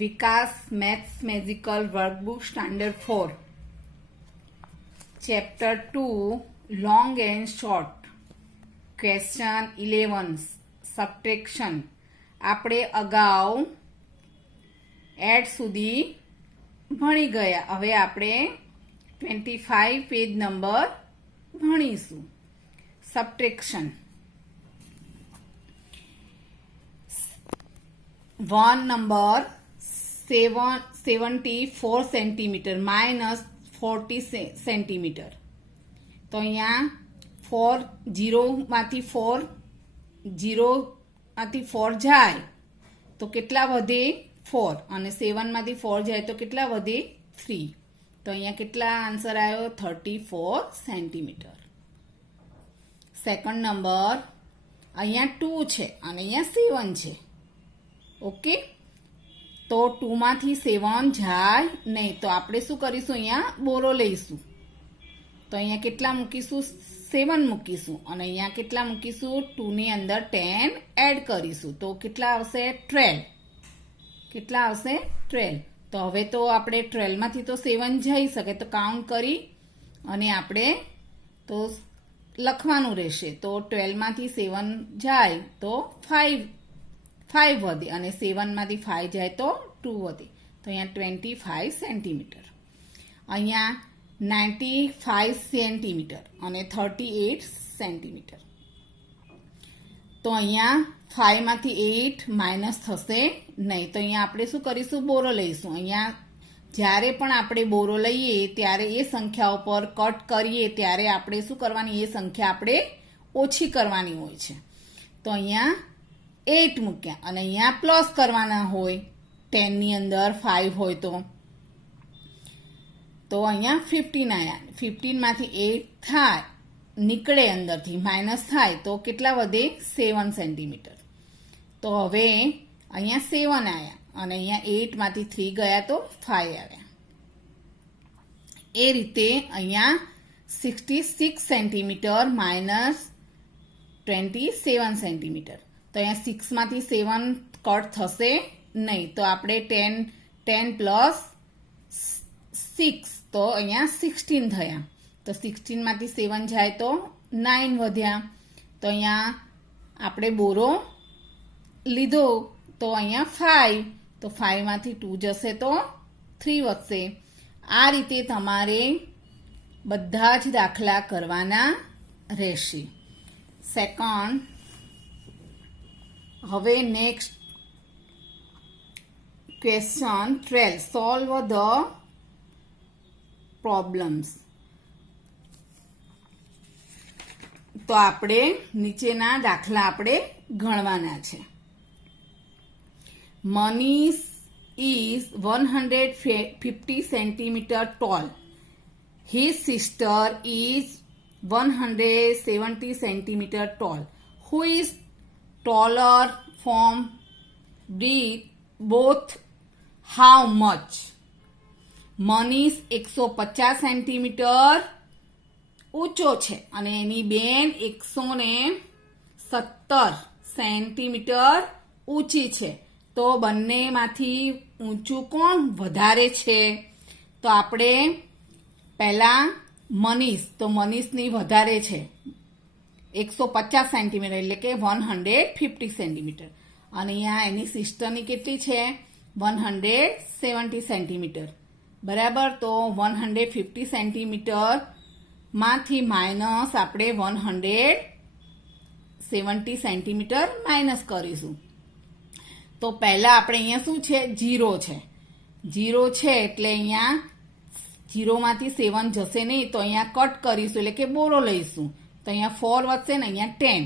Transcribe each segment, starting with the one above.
Vikas maths magical workbook standard 4 chapter 2 long and short question 11 subtraction આપણે અગાઉ add સુધી ભણી ગયા. હવે આપણે 25 પેજ નંબર ભણીશું. Subtraction 1 number 74 centimetre minus 40 centimetre. તો અહીંયા 4 0માંથી 4 જાય તો કેટલા વધે 4 અને 7માંથી 4 જાય તો કેટલા વધે 3. તો અહીંયા કેટલા આન્સર આવ્યો 34 સેન્ટીમીટર. સેકન્ડ નંબર અહીંયા 2 છે અને અહીંયા 7 છે. ઓકે, તો 2 માંથી 7 જાય નહીં તો આપણે શું કરીશું, અહીંયા બોરો લઈશું. તો અહીંયા કેટલા મૂકીશું 7 મૂકીશું અને અહીંયા કેટલા મૂકીશું 2 ની અંદર 10 એડ કરીશું તો કેટલા આવશે 12. કેટલા આવશે 12. તો હવે તો આપણે 12 માંથી તો 7 જઈ શકે તો કાઉન્ટ કરી અને આપણે તો લખવાનું રહેશે. તો 12 માંથી 7 જાય તો 5 વધે અને 7 માંથી 5 જાય તો 2 વધે. તો અહીંયા 25 સેન્ટીમીટર. અહીંયા 95 સેન્ટીમીટર અને 38 સેન્ટીમીટર. તો અહીંયા 5 માંથી 8 માઇનસ થશે નહીં તો અહીંયા આપણે શું કરીશું, બોરો લઈશું. અહીંયા જ્યારે પણ આપણે બોરો લઈએ ત્યારે એ સંખ્યાઓ પર કટ કરીએ ત્યારે આપણે શું કરવાની, એ સંખ્યા આપણે ઓછી કરવાની હોય છે. તો અહીંયા 8 મૂક્યા અને અહીંયા પ્લસ કરવાના હોય 10 ની અંદર 5 હોય તો અહીંયા 15 આવ્યા. 15 માંથી 8 થાય નીકળે અંદરથી માઇનસ થાય તો કેટલા વધે 7 સેન્ટીમીટર. તો હવે અહીંયા 7 આવ્યા અને અહીંયા 8 માંથી 3 ગયા તો 5 આવ્યા. એ રીતે અહીંયા 66 સેન્ટીમીટર માઇનસ 27 સેન્ટીમીટર. તો અહીંયા 6 માંથી 7 કટ થશે નહીં તો આપણે 10 પ્લસ 6 તો અહીંયા 16 થયા. તો 16 માંથી 7 જાય તો 9 વધ્યા. તો અહીંયા આપણે બોરો લીધો તો અહીંયા 5 તો 5 માંથી 2 જશે તો 3 વધશે. આ રીતે તમારે બધા જ દાખલા કરવાના રહેશે. સેકન્ડ, હવે next question 12 solve the problems. તો આપણે નીચેના દાખલા આપણે ગણવાના છે. Manish is 150 centimeter tall. His sister is 170 centimeter tall. Who is taller from both? How much? Manish 150 centimetre ઊંચો છે અને એની બેન 170 સેન્ટીમીટર ઊંચી છે. તો બંનેમાંથી ઊંચું કોણ વધારે છે? તો આપણે પહેલા મનીષ, તો મનીષની વધારે છે 150 સેન્ટીમીટર એટલે કે 150 સેન્ટીમીટર અને અહીંયા એની સિસ્ટરની કેટલી છે 170 સેન્ટીમીટર. બરાબર, તો 150 સેન્ટીમીટર માંથી માઇનસ આપણે 170 સેન્ટીમીટર માઇનસ કરીશું. તો પહેલા આપણે અહીંયા શું છે 0 છે. 0 છે એટલે અહીંયા 0 માંથી 7 જશે નહીં તો અહીંયા કટ કરીશું એટલે કે બોરો લઈશું. તો અહીંયા 4 વધશે ને અહીંયા 10.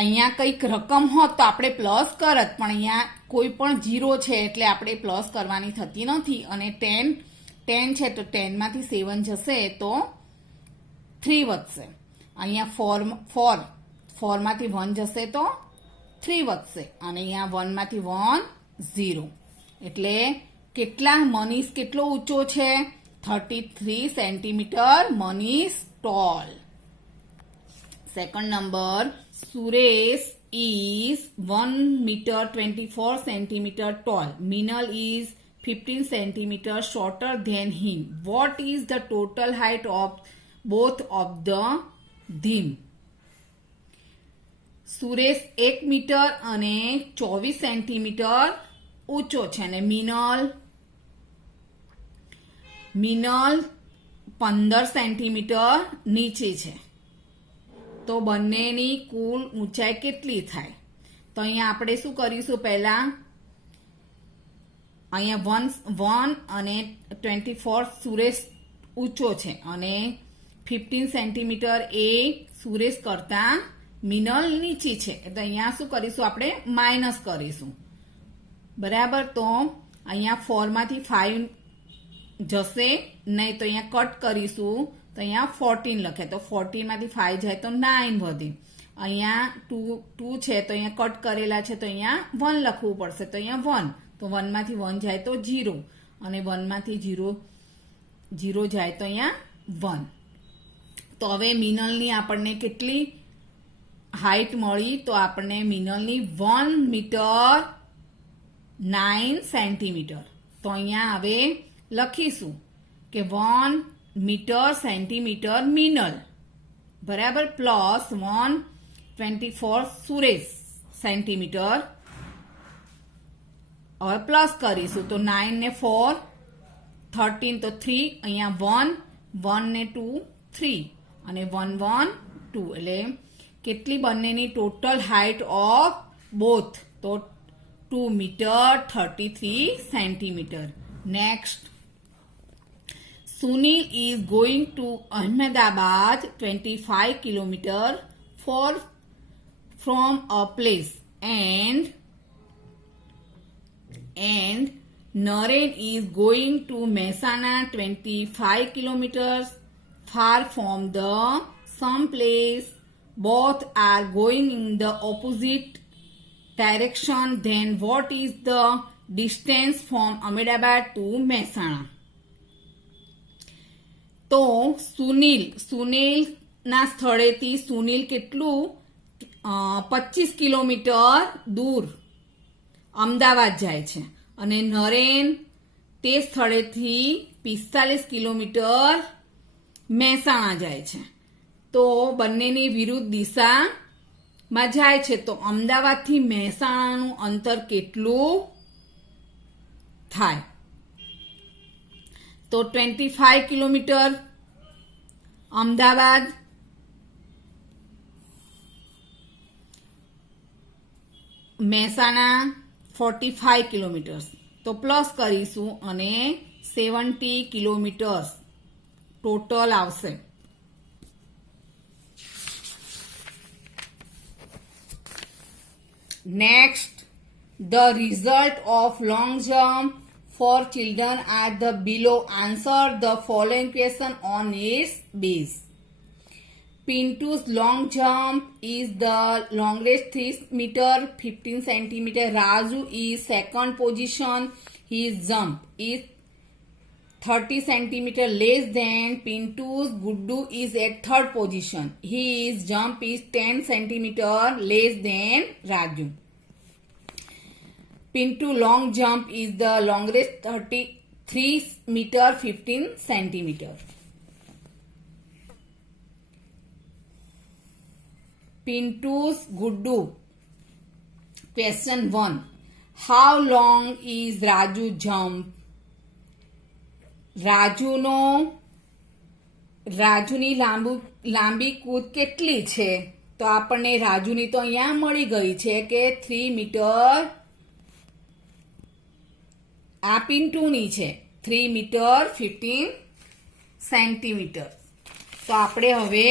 અહીંયા કંઈક રકમ હોત તો આપણે પ્લસ કરત પણ અહીંયા કોઈ પણ 0 છે એટલે આપણે પ્લસ કરવાની થતી નથી અને 10 છે તો 10 માંથી 7 જશે તો 3 વધશે. અહીંયા 4 માંથી 1 જશે તો 3 વધશે અને અહીંયા 1 માંથી 1 0 એટલે કેટલા મનીષ કેટલો ઊંચો છે 33 centimetre Manish tall. Second number Suresh is 1 meter 24 centimeter tall. Minal is 15 centimeter shorter than him. What is the total height of both of them? Suresh 1 metre અને 24 સેન્ટીમીટર ઊંચો છે અને મિનલ 15 સેન્ટીમીટર નીચે છે. તો બંનેની કુલ ઊંચાઈ કેટલી થાય? તો અહીંયા આપણે શું કરીશું? પહેલા અહીંયા 1 અને 24 સુરેશ ઊંચો છે અને 15 સેન્ટીમીટર એ સુરેશ કરતા મિનલ નીચી છે. તો અહીંયા શું કરીશું? આપણે માઇનસ કરીશું. બરાબર. તો અહીંયા 4 માંથી 5 જશે નહીં, તો અહીંયા કટ કરીશું. તો અહીંયા 14 લખે, તો 14 માંથી 5 જાય તો 9 વધે. અહીંયા 2 છે, તો અહીંયા કટ કરેલા છે, તો અહીંયા 1 લખવું પડશે. તો અહીંયા 1, તો 1 માંથી 1 જાય તો 0 અને 1 માંથી 0 જાય તો અહીંયા 1. તો હવે મિનલની આપણને કેટલી હાઈટ મળી? તો આપણને મિનલની 1 મીટર 9 સેન્ટીમીટર. તો અહીંયા હવે લખીશું કે 1 મીટર સેન્ટીમીટર મિનલ બરાબર પ્લસ 124 સુરેશ સેન્ટીમીટર. હવે પ્લસ કરીશું તો 9 ને 4 13 તો 3, અહીંયા 1 ને 2 3 અને 1 1 2 એટલે કેટલી બંનેની ટોટલ હાઈટ ઓફ બોથ? તો 2 metre 33 centimetre. Next, Sunil is going to Ahmedabad 25 kilometer from a place and Naren is going to Mehsana 25 kilometers far from the some place. Both are going in the opposite direction. Then what is the distance from Ahmedabad to Mehsana? તો સુનિલના સ્થળેથી સુનિલ કેટલું 25 kilometre દૂર અમદાવાદ જાય છે અને નરેન તે સ્થળેથી 45 kilometre Mehsana જાય છે. તો બંનેની વિરુદ્ધ દિશામાં જાય છે. તો અમદાવાદથી મહેસાણાનું અંતર કેટલું થાય? તો 25 કિલોમીટર અમદાવાદ મહેસાણા 45 કિલોમીટર. તો પ્લસ કરીશું અને 70 કિલોમીટર ટોટલ આવશે. Next, the result of long jump for children are the below. Answer the following question on its base. Pintu's long jump is the longest 3 meter 15 centimeter. Raju is second position. His jump is 30 centimeter less than Pintu's. Guddu is at third position. His jump is 10 centimeter less than Raju. Pintu long jump is the longest 33 meter 15 centimeter. Pintu's Guddu. Question 1. How long is Raju jump? રાજુની લાંબી કૂદ કેટલી છે? તો આપણને રાજુની તો અહીંયા મળી ગઈ છે કે 3 મીટર. આ પિન્ટુની છે 3 મીટર 15 સેન્ટીમીટર. તો આપણે હવે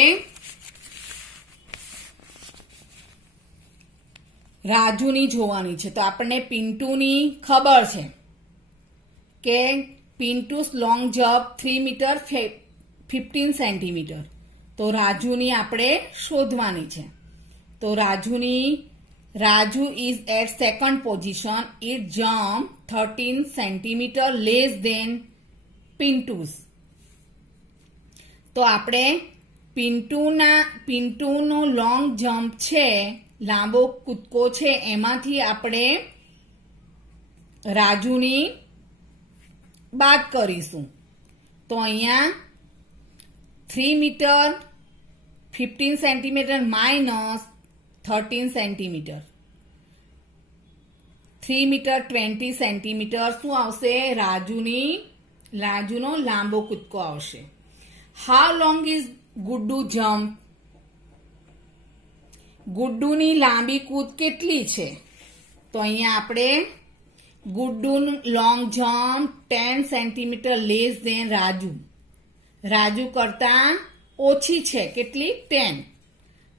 રાજુની જોવાની છે. તો આપણને પિન્ટુની ખબર છે કે પિન્ટુસ લોંગ જમ્પ 3 મીટર 15 સેન્ટીમીટર. તો રાજુની આપણે શોધવાની છે. તો Raju is at second position. It jump 13 centimeter less than Pintu's. તો આપણે પિન્ટુનો લોંગ જમ્પ છે લાંબો કૂદકો છે એમાંથી આપણે રાજુની બાદ કરીશું. તો અહીંયા 3 metre 15 centimetre minus 13 centimetre 3 metre 20 centimetre શું આવશે? રાજુનો લાંબો કૂદકો આવશે. How long is Guddu jump? ગુડ્ડુની લાંબી કૂદ કેટલી છે? તો અહીંયા આપણે ગુડ્ડુનું long jump 10 centimetre less than Raju કરતા ઓછી છે. કેટલી? 10.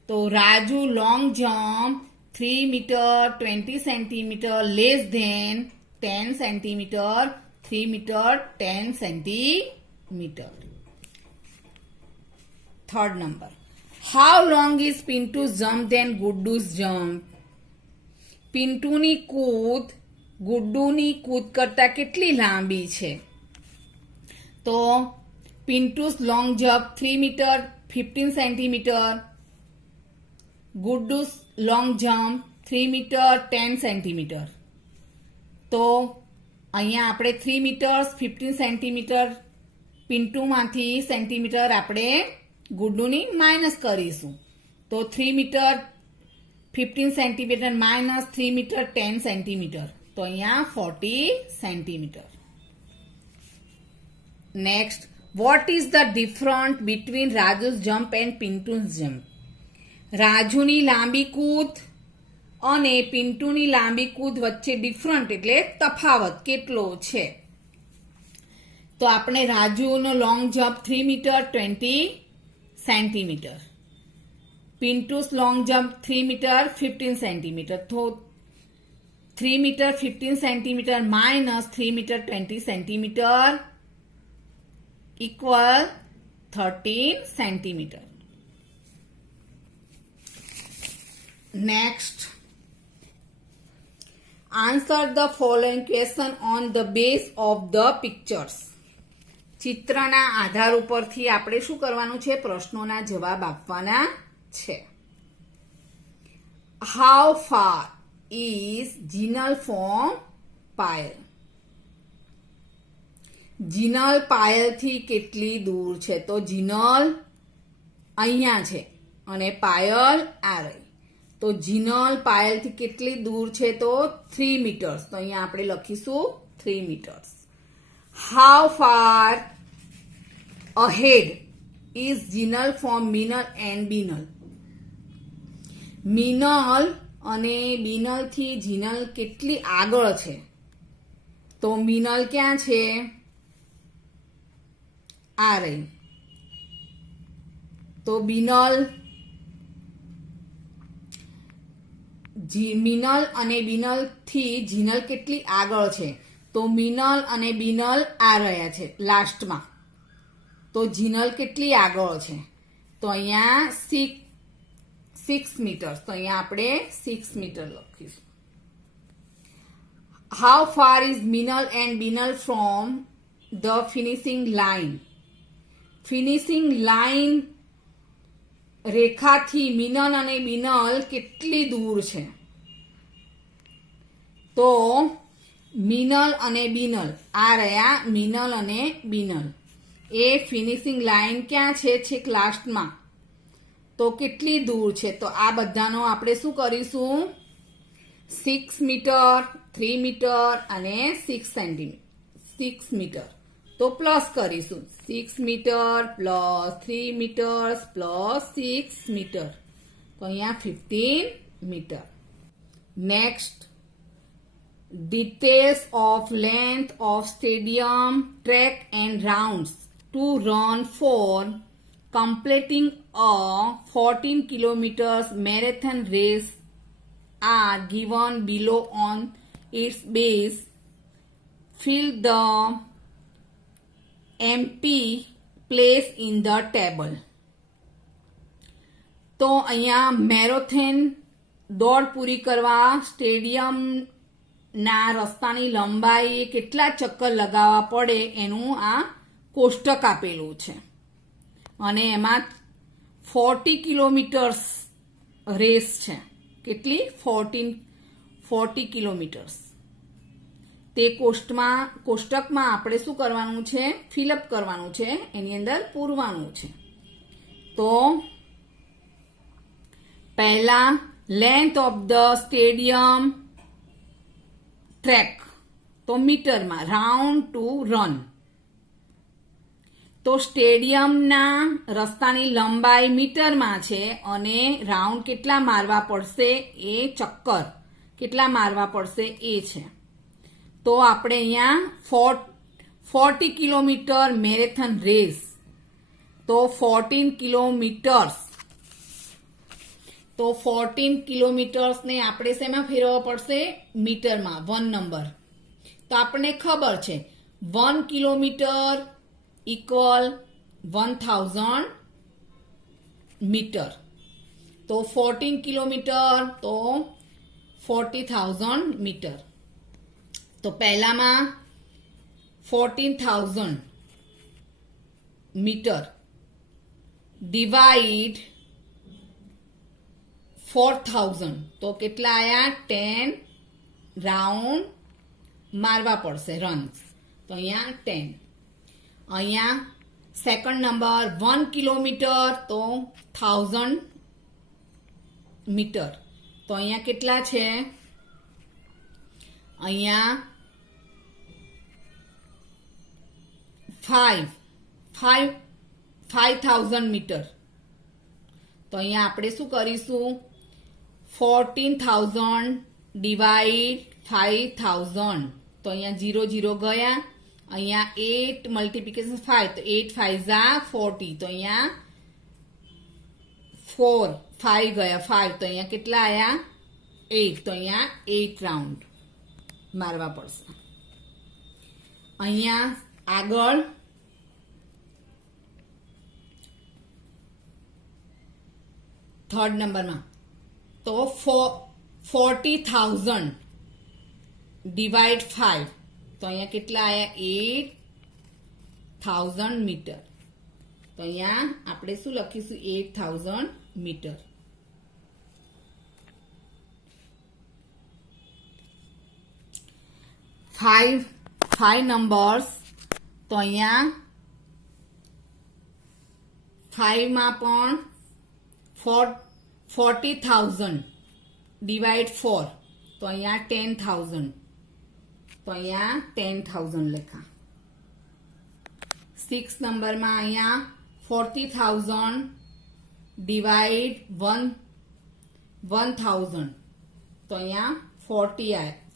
તો Raju long jump 3 metre 20 centimetre less than 10 centimetre 3 metre 10 centimetre. Third number. How long is Pintu's jump then ગુડ્ડુઝ jump? પિન્ટુની કૂદ ગુડ્ડુની કૂદ કરતા કેટલી લાંબી છે? તો Pintu's long jump 3 metre 15 centimetre, Guddu's long jump 3 metre 10 centimetre. તો અહીંયા આપણે 3 મીટર 15 સેન્ટીમીટર પિન્ટુમાંથી સેન્ટીમીટર આપણે ગુડ્ડુની માઇનસ કરીશું. તો 3 metre 15 centimetre minus 3 metre 10 centimetre. તો અહીંયા 40 centimetre. Next, what is the different between Raju's jump and Pintu's jump? રાજુની લાંબી કૂદ અને પિન્ટુની લાંબી કૂદ વચ્ચે ડિફરન્ટ એટલે તફાવત કેટલો છે? તો આપણે રાજુનો long jump 3 metre 20 centimetre, Pintu's long jump 3 metre 15 centimetre. તો 3 metre 15 centimetre minus 3 metre 20 centimetre equal 13 centimetre. Next, answer the following question on the base of the pictures. ચિત્રના આધાર ઉપરથી આપણે શું કરવાનું છે? પ્રશ્નોના જવાબ આપવાના છે. How far is Jinal from Payal? Jinal પાયલથી કેટલી દૂર છે? તો જીનલ અહીંયા છે અને પાયલ આ રહી. તો જીનલ પાયલથી કેટલી દૂર છે? તો 3 મીટર્સ. તો અહીંયા આપણે લખીશું 3 metres. How far ahead is Jinal from Minal and Binal? Minal અને બિનલથી જીનલ કેટલી આગળ છે? તો મિનલ ક્યાં છે? આ રહી. તો મિનલ અને બિનલ થી જીનલ કેટલી આગળ છે? તો મિનલ અને બિનલ આ રહ્યા છે લાસ્ટમાં. તો જીનલ કેટલી આગળ છે? તો અહીંયા 6 મીટર. તો અહીંયા આપણે 6 મીટર લખીશું. How far is Minal and Binal from the finishing line? Finishing line રેખાથી મિનલ અને બિનલ કેટલી દૂર છે? તો મિનલ અને બિનલ આ રહ્યા. મિનલ અને બિનલ એ ફિનિશિંગ લાઇન ક્યાં છે? છેક લાસ્ટમાં. તો કેટલી દૂર છે? તો આ બધાનો આપણે શું કરીશું? 6 મીટર 3 મીટર અને 6 મીટર. તો પ્લસ કરીશું. 6 metre plus 3 metre plus 6 metre. તો અહીંયા 15 metre. Next, details of length of stadium track and rounds to run for completing a 14 kilometers marathon race are given below on its base. Fill the empty place in the table. તો અહીંયા marathon દોડ પૂરી કરવા stadium ના રસ્તાની લંબાઈ કેટલા ચક્કર લગાવવા પડે એનું આ કોષ્ટક આપેલું છે અને એમાં 40 કિલોમીટર્સ રેસ છે. કેટલી 40 કિલોમીટર્સ. તે કોષ્ટકમાં આપણે શું કરવાનું છે? ફિલઅપ કરવાનું છે, એની અંદર પૂરવાનું છે. તો પહેલા length of the stadium track, તો મીટરમાં, રાઉન્ડ ટુ રન. તો સ્ટેડિયમના રસ્તાની લંબાઈ મીટરમાં છે અને રાઉન્ડ કેટલા મારવા પડશે? એ ચક્કર કેટલા મારવા પડશે એ છે. તો આપણે અહીંયા 40 કિલોમીટર મેરેથોન રેસ, તો 14 કિલોમીટર્સ. તો 14 કિલોમીટર્સને આપણે શેમાં ફેરવવા પડશે? મીટરમાં, 1 નંબર. તો આપણને ખબર છે 1 કિલોમીટર ઇક્વલ 1000 મીટર. તો 14 કિલોમીટર તો 40,000 મીટર. તો પહેલામાં 14,000 મીટર ડિવાઈડ 4,000, તો કેટલા આયા? 10 રાઉન્ડ મારવા પડશે, રન્સ. તો અહીંયા 10. અહીંયા સેકન્ડ નંબર 1 કિલોમીટર તો 1000 મીટર. તો અહીંયા કેટલા છે? અહીંયા 5,000 મીટર. તો અહીંયા આપણે શું કરીશું? 14,000 ડિવાઈડ 5,000. તો અહીંયા 0 0 ગયા. અહીંયા 8 મલ્ટીપ્લિકેશન 5, તો 8 5 ઝા 40. તો અહીંયા 4 5 ગયા 5. તો અહીંયા કેટલા આયા? 8. તો અહીંયા 8 રાઉન્ડ મારવા પડશે. અહીંયા આગળ થર્ડ નંબરમાં તો 40,000 ડિવાઈડ 5. તો અહીંયા કેટલા આયા? 8,000 મીટર. તો અહીંયા આપણે શું લખીશું? 8,000 મીટર. Five numbers. તો અહીંયા 5 માં પણ 40,000 ડિવાઈડ 4. તો અહીંયા 10,000. તો અહીંયા 10,000 લખા. 6 નંબરમાં અહીંયા 40,000 ડિવાઈડ 1,000. તો અહીંયા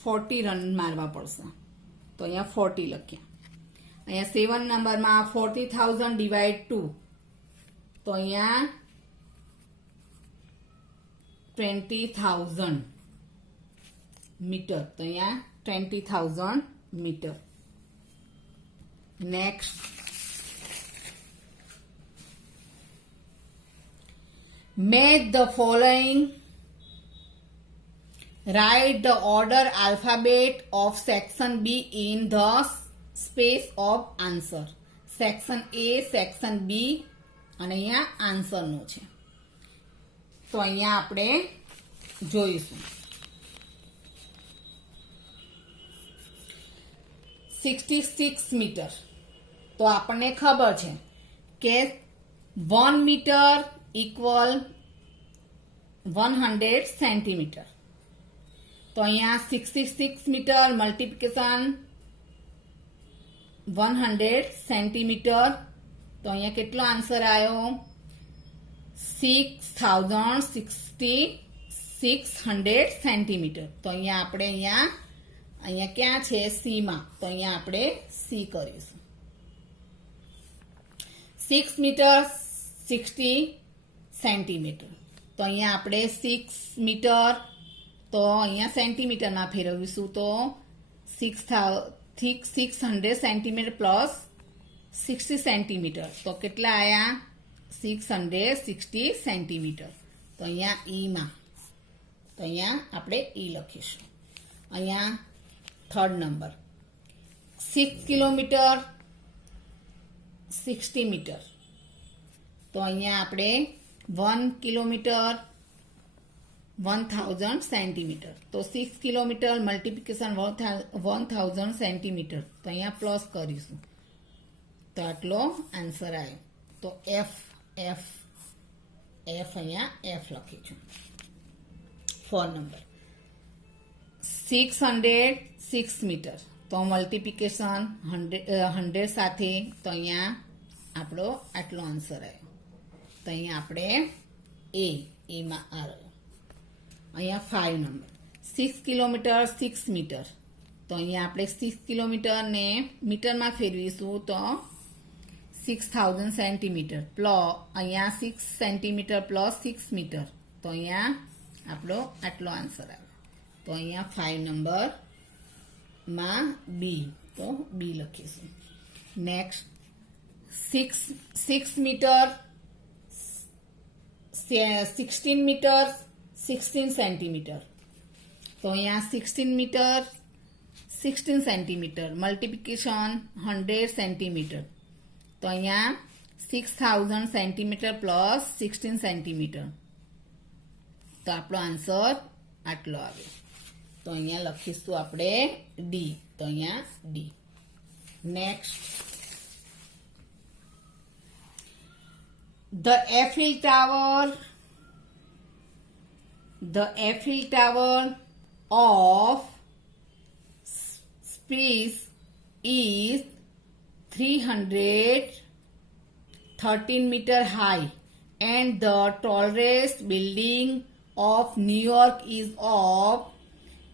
40 રન મારવા પડશે. તો અહીંયા 40 લખ્યા. અહીંયા 7 નંબરમાં 40,000 ડિવાઈડ 2. તો અહીંયા 20,000 મીટર. તો અહીંયા 20,000 metre. Next, match the following. Write the order alphabet of section B in the space of answer. Section A, section B અને અહીંયા આન્સરનો છે. તો અહીંયા આપણે જોઈશું 66 મીટર. તો આપણને ખબર છે કે 1 મીટર ઇક્વલ 100 સેન્ટીમીટર. તો અહીંયા 66 મીટર મલ્ટીપ્લિકેશન 100 સેન્ટીમીટર. તો અહીંયા કેટલો આન્સર આવ્યો? 6,600 સેન્ટીમીટર. તો અહીંયા આપણે અહીંયા ક્યાં છે? સી માં. તો અહીંયા આપણે સી કરીશું. 6 મીટર 60 સેન્ટીમીટર. તો અહીંયા આપણે 6 મીટર તો અહીંયા સેન્ટીમીટરમાં ફેરવીશું. તો 600 સેન્ટીમીટર પ્લસ 60 સેન્ટીમીટર. તો કેટલા આયા? 660 સેન્ટીમીટર. તો અહીંયા ઈમાં. તો અહીંયા આપણે ઈ લખીશું. અહીંયા થર્ડ નંબર 6 કિલોમીટર 60 મીટર. તો અહીંયા આપણે 1 કિલોમીટર 1000 સેન્ટીમીટર. તો 6 કિલોમીટર મલ્ટીપ્લિકેશન 1000 સેન્ટીમીટર. તો અહીંયા પ્લસ કરીશું તો આટલો આન્સર આવ્યો. તો એફ અહીંયા એફ લખીશું. 4 નંબર 606 મીટર. તો મલ્ટીપ્લિકેશન 100 સાથે તો અહીંયા આપણો આટલો આન્સર આવ્યો. તો અહીંયા આપણે એમાં આ રહ્યો. અહીંયા 5 નંબર 6 કિલોમીટર 6 મીટર. તો અહીંયા આપણે 6 કિલોમીટરને મીટરમાં ફેરવીશું તો 6000 સેન્ટીમીટર પ્લસ અહીંયા 6 સેન્ટીમીટર પ્લસ 6 મીટર. તો અહીંયા આપણો આટલો આન્સર આવે. તો અહીંયા 5 નંબરમાં બી. તો બી લખીશું. Next 6 metre 16 metre 16 centimetre. તો અહીંયા 16 મીટર 16 સેન્ટીમીટર મલ્ટીપ્લિકેશન 100 સેન્ટીમીટર. તો અહીંયા 6000 સેન્ટીમીટર પ્લસ 16 સેન્ટીમીટર. તો આપણો આન્સર આટલો આવે. તો અહીંયા લખીશું આપણે ડી. તો અહીંયા D. Next The Eiffel Tower of Paris is 313 meter high and the tallest building of New York is of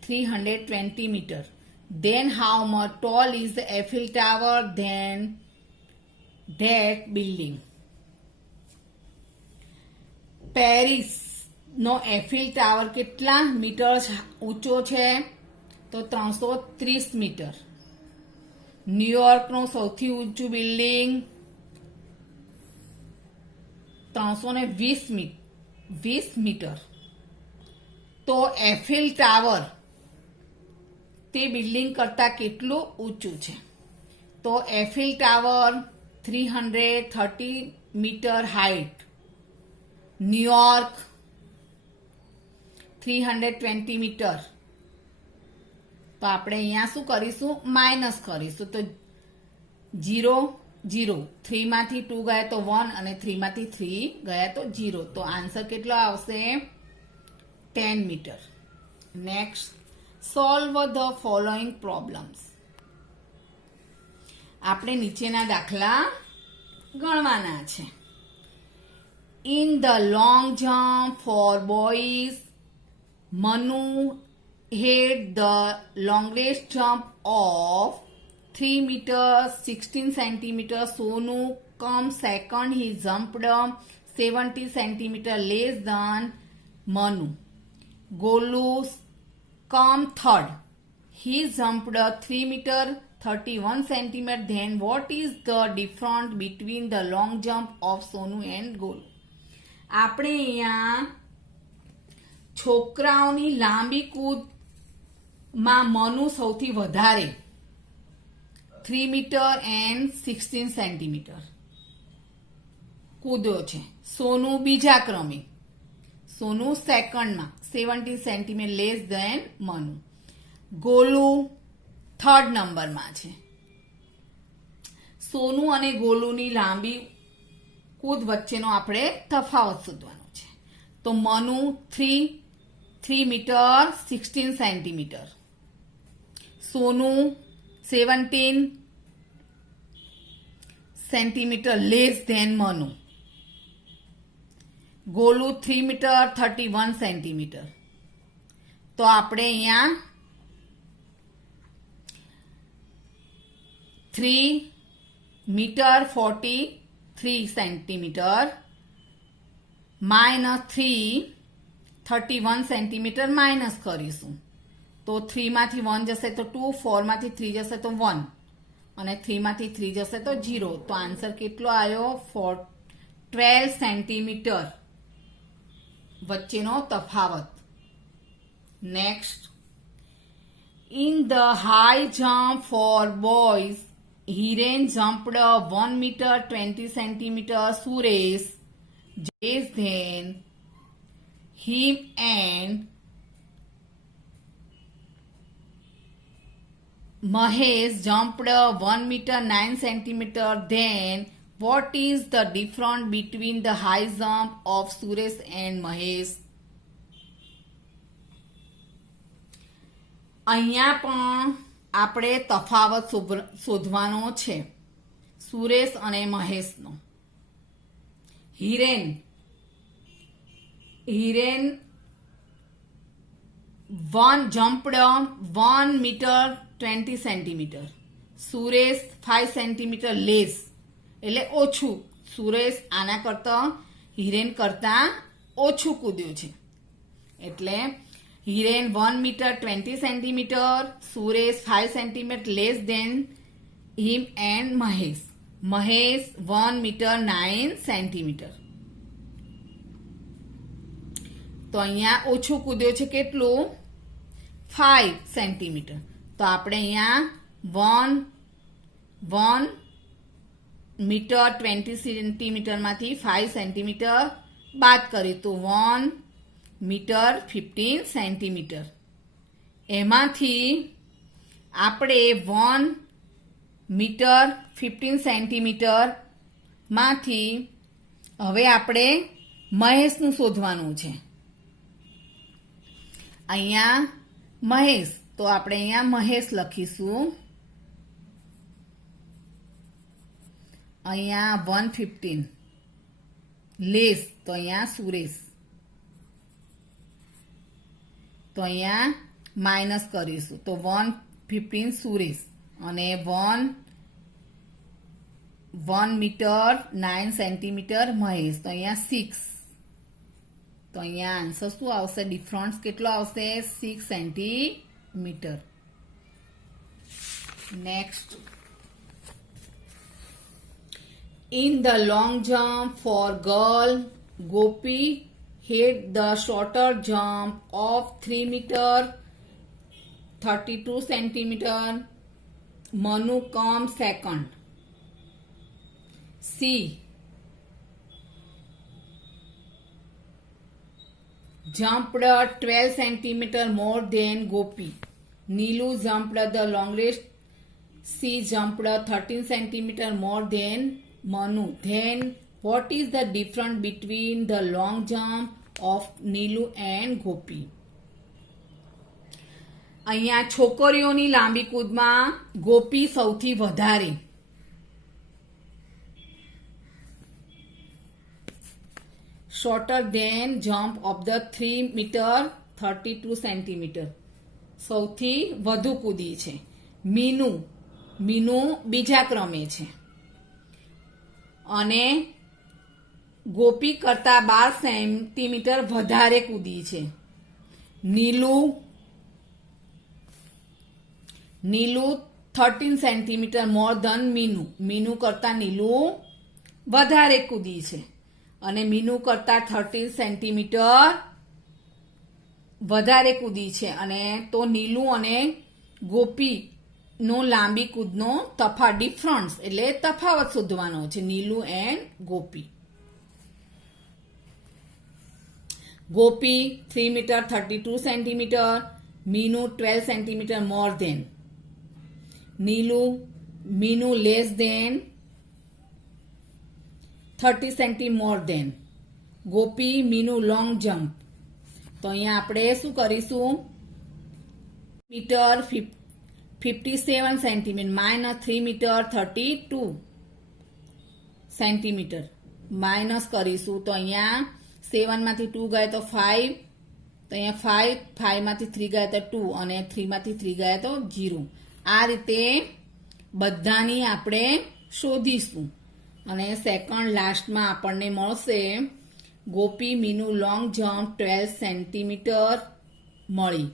320 meter. Then how much tall is the Eiffel Tower than that building? Paris નો Eiffel tower કેટલા metre ઊંચો છે? તો 330 metre. ન્યુયોર્કનું સૌથી ઊંચું building 320 metre. તો Eiffel tower તે બિલ્ડિંગ કરતા કેટલું ઊંચું છે? તો Eiffel tower 330 metre height. New York 320 metre. તો આપણે અહીંયા શું કરીશું? માઇનસ કરીશું. તો 0 0 3 માંથી 2 ગયા તો 1 અને 3 માંથી 3 ગયા તો 0. તો આન્સર કેટલો આવશે? 10 metre. Next solve the following problems. આપણે નીચેના દાખલા ગણવાના છે. In the long jump for boys, Manu had the longest jump of 3 meters 16 centimeters. Sonu come second. He jumped 70 centimeters less than Manu. Golu come third. He jumped 3 meters 31 centimeters. Then what is the difference between the long jump of Sonu and Golu? આપણે અહીંયા છોકરાઓની લાંબી કૂદમાં મનુ સૌથી વધારે 3 metre and 16 centimetre કૂદ્યો છે. સોનુ બીજા ક્રમે, સોનુ સેકન્ડમાં 70 centimetre less than Manu. Golu third નંબરમાં છે. સોનુ અને ગોલુની લાંબી કૂદ વચ્ચેનો આપણે તફાવત શોધવાનો છે. તો Manu 3 metre 16 centimetre. Sonu 17 centimetre less than Manu. Golu 3 metre 31 centimetre. તો આપણે અહીંયા 3 metre 43 centimetre minus 31 centimetre minus કરીશું. તો 3 માંથી 1 જશે તો 2, 4 માંથી 3 જશે તો 1 અને 3 માંથી 3 જશે તો 0. તો આન્સર કેટલો આવ્યો? 12 સેન્ટીમીટર વચ્ચેનો તફાવત. Next, in the high jump four boys Hiren jumped 1 meter 20 centimeter. Suresh less than him and Mahesh jumped 1 meter 9 centimeter. Then what is the difference between the high jump of Suresh and Mahesh? અહીંયા પણ આપણે તફાવત શોધવાનો છે સુરેશ અને મહેશનો. Hiren 1 jumped 1 meter 20 centimeter. Suresh 5 centimeter less એટલે ઓછું. સુરેશ આના કરતા હિરેન કરતા ઓછું કૂદ્યો છે. એટલે Hiren 1 meter 20 centimeter, Suresh 5 centimeter less than him and Mahesh. Mahesh 1 meter 9 centimeter. તો અહીંયા ઓછું કૂદ્યો છે કેટલું? 5 centimeter. તો આપણે અહીંયા 1 meter 20 centimeter માંથી 5 centimeter બાદ કરી તો 1 meter 15 centimeter. એમાંથી આપણે 1 meter 15 centimeter માંથી હવે આપણે મહેશનું શોધવાનું છે. અહીંયા મહેશ, તો આપણે અહીંયા મહેશ લખીશું. અહીંયા 115 લેસ, તો અહીંયા સુરેશ. તો અહીંયા માઇનસ કરીશું તો 115 સુરેશ અને 1 meter 9 centimeter મહેશ. તો અહીંયા 6. તો અહીંયા આન્સર શું આવશે? ડિફરન્સ કેટલો આવશે? 6 centimetre. Next, in the long jump for girl, Gopi hit the shorter jump of 3 meter 32 centimeter. Manu comes second. C. Jumped 12 centimeter more than Gopi. Neelu jumped the longest. C jumped 13 centimeter more than Manu. Then what is the difference between the long jump of Neelu and Gopi? અહીંયા છોકરીઓની લાંબી કૂદમાં ગોપી સૌથી વધારે. shorter than jump of the 3 meter 32 centimeter. સૌથી વધુ કૂદી છે. મીનુ બીજા ક્રમે છે અને ગોપી કરતા 12 સેન્ટીમીટર વધારે કૂદી છે. નીલુ 13 સેન્ટીમીટર મોર ધન મીનુ કરતા નીલુ વધારે કૂદી છે અને મીનુ કરતા 13 સેન્ટીમીટર વધારે કૂદી છે. અને તો નીલુ અને ગોપી નો લાંબી કૂદનો ડિફરન્સ એટલે તફાવત શોધવાનો છે. Nilu and Gopi. Gopi 3 meter 32 centimeter, Minu 12 centimeter more than. Minu less than 30 cm more than. Gopi Minu long jump. તો અહીંયા આપણે શું કરીશું? Metre 57 centimetre minus 3 meter 32 centimetre minus કરીશું તો અહીંયા 7 માંથી 2 ગયા તો 5. તો અહીંયા 5 માંથી 3 ગયા તો 2 અને 3 માંથી 3 ગયા તો 0. આ રીતે બધાની આપણે શોધીશું અને સેકન્ડ લાસ્ટમાં આપણને મળશે ગોપી મીનુ લોંગ જમ્પ 12 સેન્ટીમીટર મળી.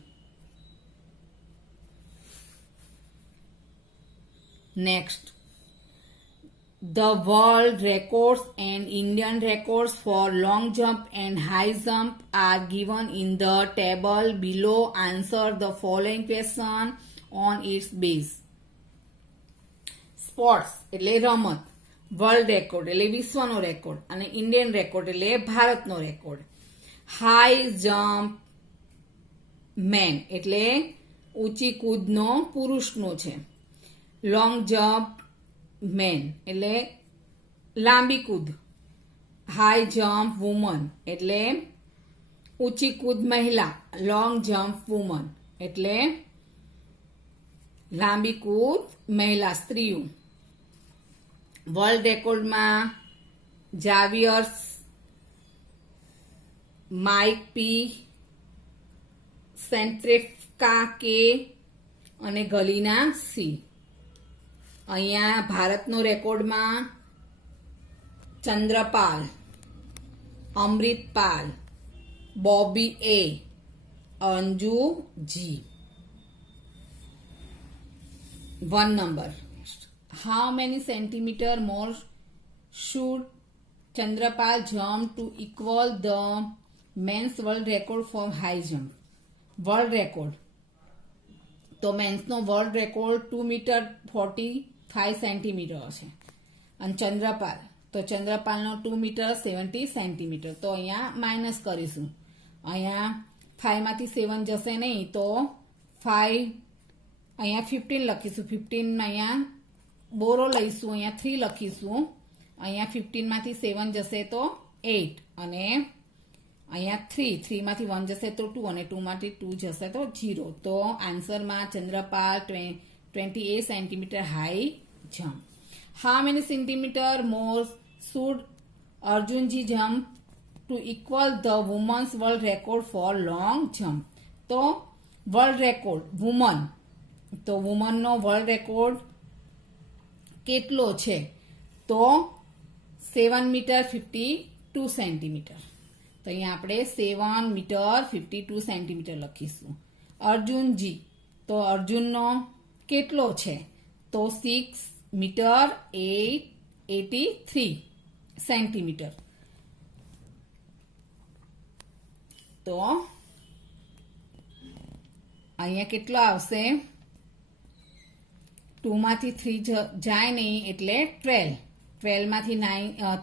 Next, the world records and Indian records for long jump and high jump are given in the table below. Answer the following question on its base. Sports એટલે રમત, world record એટલે વિશ્વનો record અને Indian record એટલે ભારતનો record. High jump main એટલે ઊંચી કૂદનો પુરુષનો છે. લોંગ જમ્પ મેન એટલે લાંબી કૂદ. હાઈ જમ્પ વુમન એટલે ઊંચી કૂદ મહિલા. લોંગ જમ્પ વુમન એટલે લાંબી કૂદ મહિલા સ્ત્રીઓ. વર્લ્ડ રેકોર્ડમાં જાવિયર્સ માઇક પી, સેન્ટ્રેફકા કે અને ગલીના સી. અહીંયા ભારતનો રેકોર્ડમાં ચંદ્રપાલ, અમૃતપાલ, બોબી એ, અંજુ જી. 1 number. How many centimeter more should Chandrapal jump to equal the men's world record for high jump? World record. તો મેન્સનો વર્લ્ડ રેકોર્ડ 2 મીટર 45 સેન્ટીમીટર છે. અને ચંદ્રપાલ તો ચંદ્રપાલનો 2 મીટર 70 સેન્ટીમીટર. તો અહીંયા માઇનસ કરીશું. અહીંયા 5 માંથી 7 જશે નહીં તો 5 અહીંયા 15 લખીશું. 15 અહીંયા બોરો લઈશું. અહીંયા 3 લખીશું. અહીંયા 15 માંથી 7 જશે તો 8 અને અહીંયા 3 માંથી 1 જશે તો 2 અને 2 માંથી 2 જશે તો 0. તો આન્સરમાં Chandrapal 28 centimetre high jump. How many centimetre more should Arjunji jump to equal the women's world record for long jump? તો વર્લ્ડ રેકોર્ડ વુમન તો વુમનનો વર્લ્ડ રેકોર્ડ કેટલો છે? તો 7 મીટર 52 સેન્ટીમીટર. તો અહીંયા આપણે 7 મીટર 52 સેન્ટીમીટર લખીશું. અર્જુનજી તો અર્જુનનો કેટલો છે? તો 6 મીટર 83 સેન્ટીમીટર. તો અહીંયા કેટલો આવશે? 2 માંથી 3 જાય નહીં એટલે 12. 12 માંથી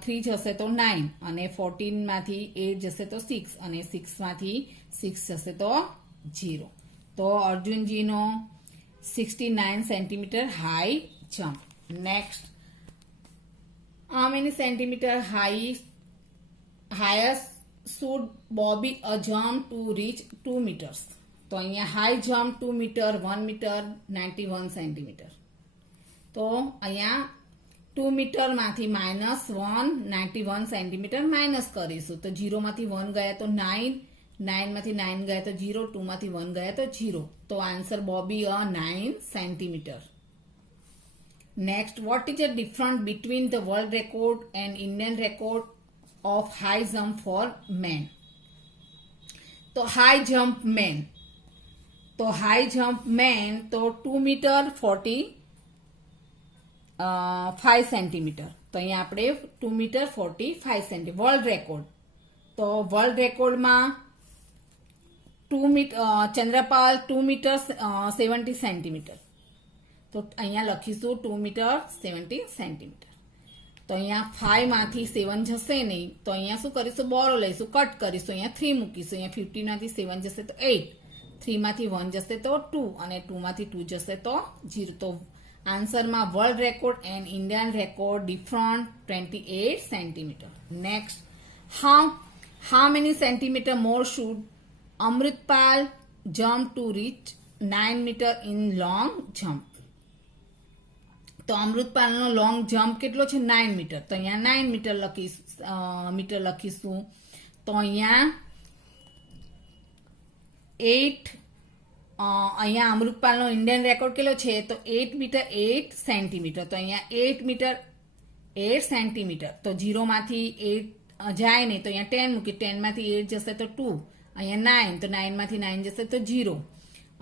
3 જશે તો 9 અને 14 માંથી 8 જશે તો 6 અને 6 માંથી 6 જશે તો 0. તો અર્જુનજીનો 69 centimetre high jump. Next, how many centimeter higher should Bobby a jump to reach 2 meters? તો અહીંયા high jump 2 metre 1 metre 91 centimetre. તો અહીંયા 2 મીટરમાંથી -1 91 સેન્ટીમીટર માઇનસ કરીશું. તો 0 માંથી 1 ગયા તો 9, 9 માંથી 9 ગયા તો 0, 2 માંથી 1 ગયા તો 0. તો answer Bobby 9 centimetre. Next, what is the difference between the world record and Indian record of high jump for men? તો high jump men તો 2 મીટર 45 સેન્ટીમીટર. તો અહીંયા આપણે 2 મીટર 45 સેન્ટીમીટર વર્લ્ડ રેકોર્ડ. તો વર્લ્ડ રેકોર્ડમાં ચંદ્રપાલ 2 મીટર 70 સેન્ટીમીટર. તો અહીંયા લખીશું 2 મીટર 70 સેન્ટીમીટર. તો અહીંયા 5 માંથી 7 જશે નહીં તો અહીંયા શું કરીશું? બોરો લઈશું, કટ કરીશું. અહીંયા 3 મૂકીશું. અહીંયા 15 માંથી 7 જશે તો 8, 3 માંથી 1 જશે તો 2 અને 2 માંથી 2 જશે તો 0. તો આન્સરમાં world record and Indian record different 28 centimetre. Next, how many centimeter more should Amritpal jump to reach 9 meter in long jump? તો અમૃતપાલનો લોંગ જમ્પ કેટલો છે? 9 મીટર. તો અહીંયા 9 મીટર લખીશું. તો અહીંયા 8 અહીંયા અમૃતપાલનો ઇન્ડિયન રેકોર્ડ કેટલો છે? તો 8 મીટર 8 સેન્ટીમીટર. તો અહીંયા 8 મીટર 8 સેન્ટીમીટર. તો 0 માંથી 8 જાય નહીં તો અહીંયા 10 મૂકી. 10 માંથી 8 જશે તો 2. અહીંયા 9 તો 9 માંથી 9 જશે તો 0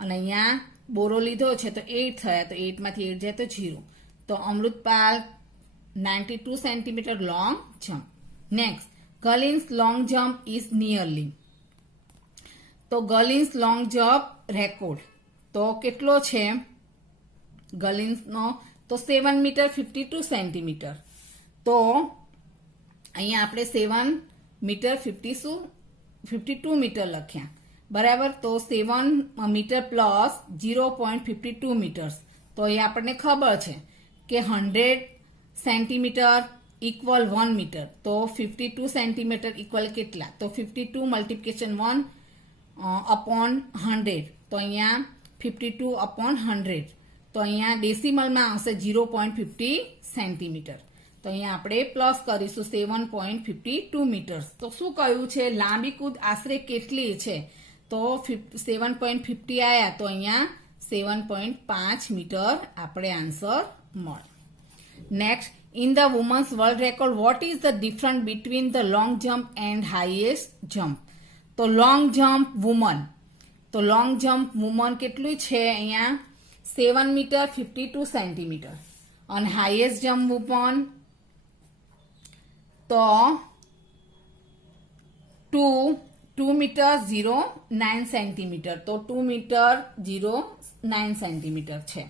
અને અહીંયા બોરો લીધો છે તો 8 થયા. તો 8 માંથી 8 જાય તો 0. તો Amritpal 92 centimetre long jump. Next, Galin's long jump is nearly. તો ગલિન્સ લોંગ જમ્પ રેકોર્ડ તો કેટલો છે ગલિન્સનો? તો 7 મીટર 52 સેન્ટીમીટર. તો અહીંયા આપણે 7 મીટર 52 મીટર લખ્યા, બરાબર. તો 7 મીટર પ્લસ 0.52 મીટર્સ. તો એ આપણને ખબર છે કે 100 સેન્ટીમીટર ઇક્વલ 1 મીટર. તો 52 સેન્ટીમીટર ઇક્વલ કેટલા? તો 52 મલ્ટીપ્લિકેશન 1 અપોન 100. તો અહીંયા 52 અપોન 100. તો અહીંયા ડેસિમલમાં આવશે 0.50 સેન્ટીમીટર. તો અહીંયા આપણે પ્લસ કરીશું 7.52 મીટર્સ. તો શું કહ્યું છે? લાંબી કૂદ આશરે કેટલી છે? તો 7.50 આવ્યા. તો અહીંયા 7.5 મીટર આપણે આન્સર મળે. Next, in the women's world record what is the difference between the long jump and highest jump? તો લોંગ જમ્પ વુમન, તો લોંગ જમ્પ વુમન કેટલું છે? અહીંયા 7 મીટર 52 સેન્ટીમીટર. અને હાઈએસ્ટ જમ્પ વુમન તો 2 મીટર 09 સેન્ટીમીટર. તો 2 metre 09 centimetre છે.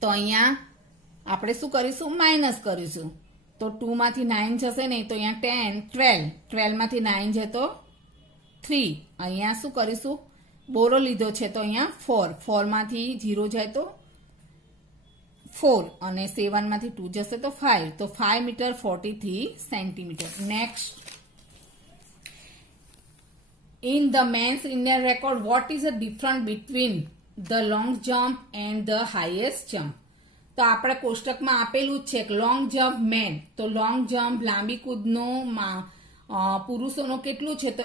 તો અહીંયા આપણે શું કરીશું? માઇનસ કરીશું. તો 2 માંથી 9 જશે નહીં, તો અહીંયા 10 12 12 માંથી 9 છે તો 3. અહીંયા શું કરીશું? બોરો લીધો છે તો અહીંયા 4 4 માંથી 0 જાય તો 4 અને 7 માંથી 2 જશે તો 5. તો 5 metre 43 centimetre. Next, in the men's Indian record what is the difference between the long jump and the highest jump? તો આપણે કોષ્ટકમાં આપેલું જ છે કે લોંગ જમ્પ મેન, તો લોંગ જમ્પ લાંબી કૂદનો પુરુષોનો કેટલું છે? તો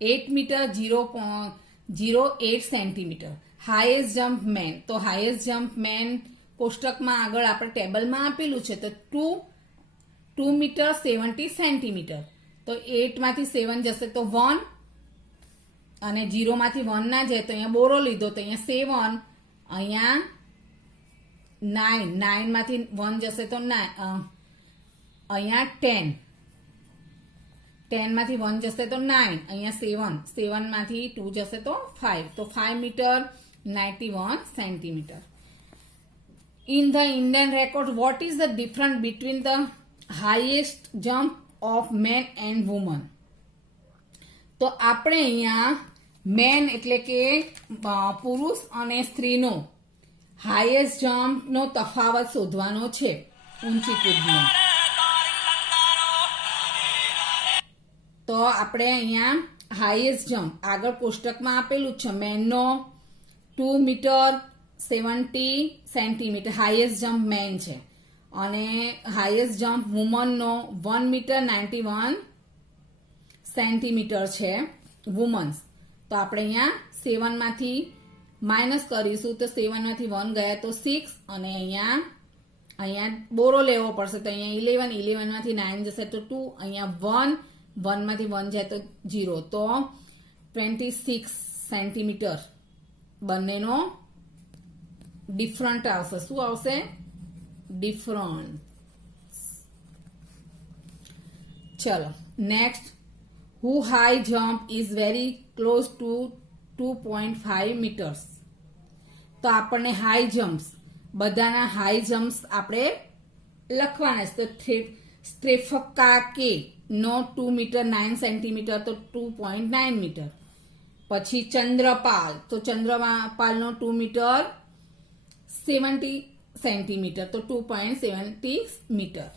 8 metre 0.08 centimetre. Highest jump men, તો હાઈએસ્ટ જમ્પ મેન કોષ્ટકમાં આગળ આપણે ટેબલમાં આપેલું છે તો 2 મીટર 70 સેન્ટીમીટર. તો 8 માંથી 7 જશે તો 1 અને 0 માંથી 1 ના જાય તો અહીંયા બોરો લીધો તો અહીંયા 7. અહીંયા 9 માંથી 1 જશે તો 9. અહીંયા 10 માંથી 1 જશે તો 9. અહીંયા 7 માંથી 2 જશે તો 5. તો 5 metre 91 centimetre. In the Indian record what is the difference between the highest jump of men and women? તો આપણે અહીંયા મેન એટલે કે પુરુષ અને સ્ત્રીનો હાઈએસ્ટ જમ્પ નો તફાવત શોધવાનો છે ઊંચી કૂદનો. તો આપણે અહીંયા હાઈએસ્ટ જમ્પ આગળ કોષ્ટકમાં આપેલું છે. મેનનો 2 metre 70 centimetre highest jump men છે અને હાઈએસ્ટ જમ્પ વુમનનો 1 મીટર 91 સેન્ટીમીટર છે વુમન્સ. તો આપણે અહીંયા 7 માંથી માઇનસ કરીશું તો 7 માંથી 1 ગયા તો 6 અને અહીંયા બોરો લેવો પડશે તો અહીંયા 11 માંથી 9 જશે તો 2. અહીંયા 1 માંથી 1 જાય તો 0. તો 26 સેન્ટીમીટર બંનેનો ડિફરન્ટ આવશે. શું આવશે? ડિફરન્ટ. ચલો next, who high jump is very close to 2.5 metres. તો આપણને હાઈ જમ્પ્સ બધાના હાઈ જમ્પ્સ આપણે લખવાના છે. તો સ્ટ્રેફકા કે નો 2 મીટર 9 સેન્ટીમીટર તો 2.9 મીટર. પછી ચંદ્રપાલ, તો ચંદ્રપાલનો 2 મીટર 70 સેન્ટીમીટર તો 2.70 મીટર.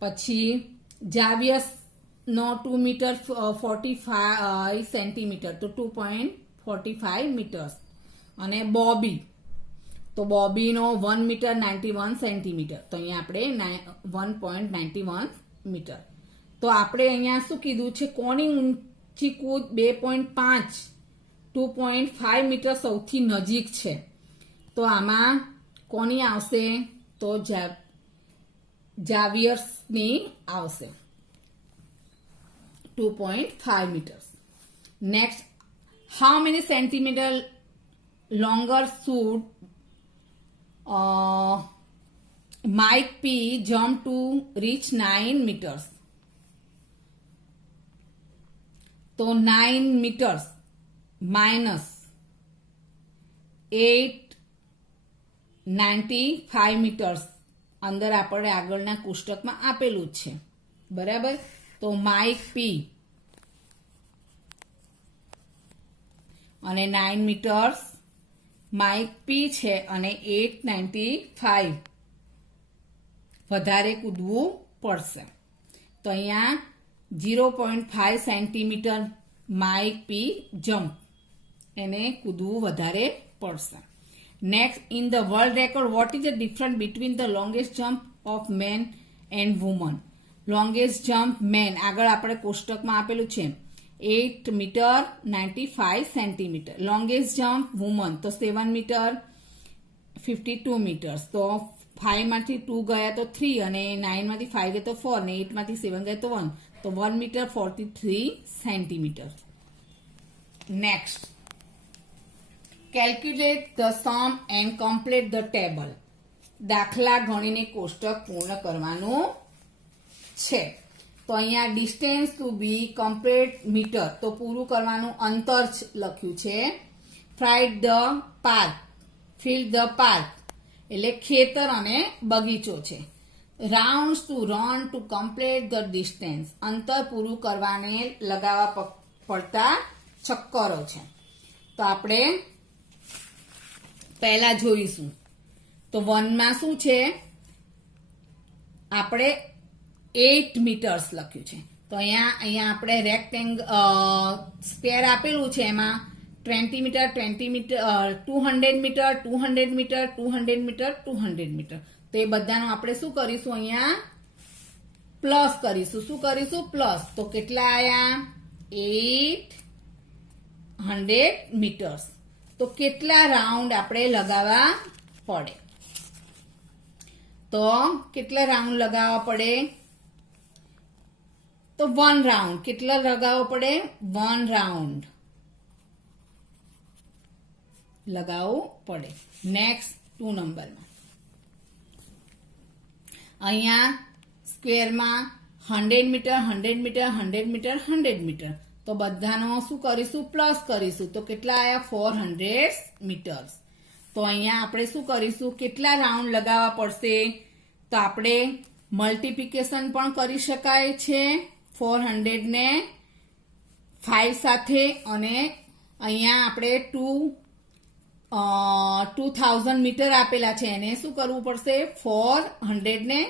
પછી જાવિયસ નો 2 મીટર 45 સેન્ટીમીટર તો 2.45 મીટર્સ. અને બોબી, તો બોબીનો 1 મીટર 91 સેન્ટીમીટર તો અહીંયા આપણે 1.91 મીટર. તો આપણે અહીંયા શું કીધું છે? કોની ઊંચી કૂદ 2.5 મીટર સૌથી નજીક છે? તો આમાં કોની આવશે? તો જાવિયર્સની આવશે 2.5 meters. Next, how many centimeter longer should Mike P jump to reach 9 meters? તો 9 meters minus 895 meters અંદર આપણે આગળના કોષ્ટકમાં આપેલું જ છે. બરાબર. તો માઇક પી અને 9 મીટર્સ માઇક પી છે અને 895 વધારે કૂદવું પડશે. તો અહીંયા 0.5 સેન્ટીમીટર માઇક પી જમ્પ એને કૂદવું વધારે પડશે. Next, in the world record what is the difference between the longest jump of men and woman? Longest jump men આગળ આપણે કોષ્ટકમાં આપેલું છે 8 metre 95 centimetre. Longest jump woman તો 7 મીટર 52 મીટર્સ. તો 5 માંથી 2 ગયા તો 3 અને 9 માંથી 5 ગયા તો 4 અને 8 માંથી 7 ગયા તો 1. તો 1 metre 43 centimetre. Next, calculate the sum and complete the table. દાખલા ગણીને કોષ્ટક પૂર્ણ કરવાનું છે. તો અહીંયા distance to be complete metre તો પૂરું કરવાનું અંતર લખ્યું છે. Fried the park, fill the park એટલે ખેતર અને બગીચો છે. Rounds to run to complete the distance અંતર પૂરું કરવાને લગાવવા પડતા ચક્કરો છે. તો આપણે પહેલા જોઈશું. તો 1 માં શું છે? આપણે 8 મીટર્સ લખ્યું છે. તો અહીંયા આપણે રેક્ટેંગલ સ્ક્વેર આપેલું છે એમાં 20 metre 20 metre 200 metre 200 metre 200 metre 200 metre. તો એ બધાનો આપણે શું કરીશું? અહીંયા પ્લસ કરીશું. શું કરીશું? પ્લસ. તો કેટલા આયા? 800 મીટર્સ. તો કેટલા રાઉન્ડ આપણે લગાવવા પડે? તો કેટલા રાઉન્ડ લગાવવા પડે? તો 1 રાઉન્ડ. કેટલા લગાવવો પડે? 1 રાઉન્ડ લગાવવું પડે. નેક્સ્ટ 2 નંબરમાં અહીંયા સ્ક્વેરમાં 100 મીટર 100 મીટર 100 મીટર 100 મીટર. તો બધાનો શું કરીશું? પ્લસ કરીશું. તો કેટલા આયા? 400 મીટર્સ. તો અહીંયા આપણે શું કરીશું? કેટલા રાઉન્ડ લગાવવા પડશે? તો આપણે મલ્ટીપ્લિકેશન પણ કરી શકાય છે 400 ને 5 સાથે, અને અહીંયા આપણે 2000 મીટર આપેલા છે એને શું કરવું પડશે? 400 ને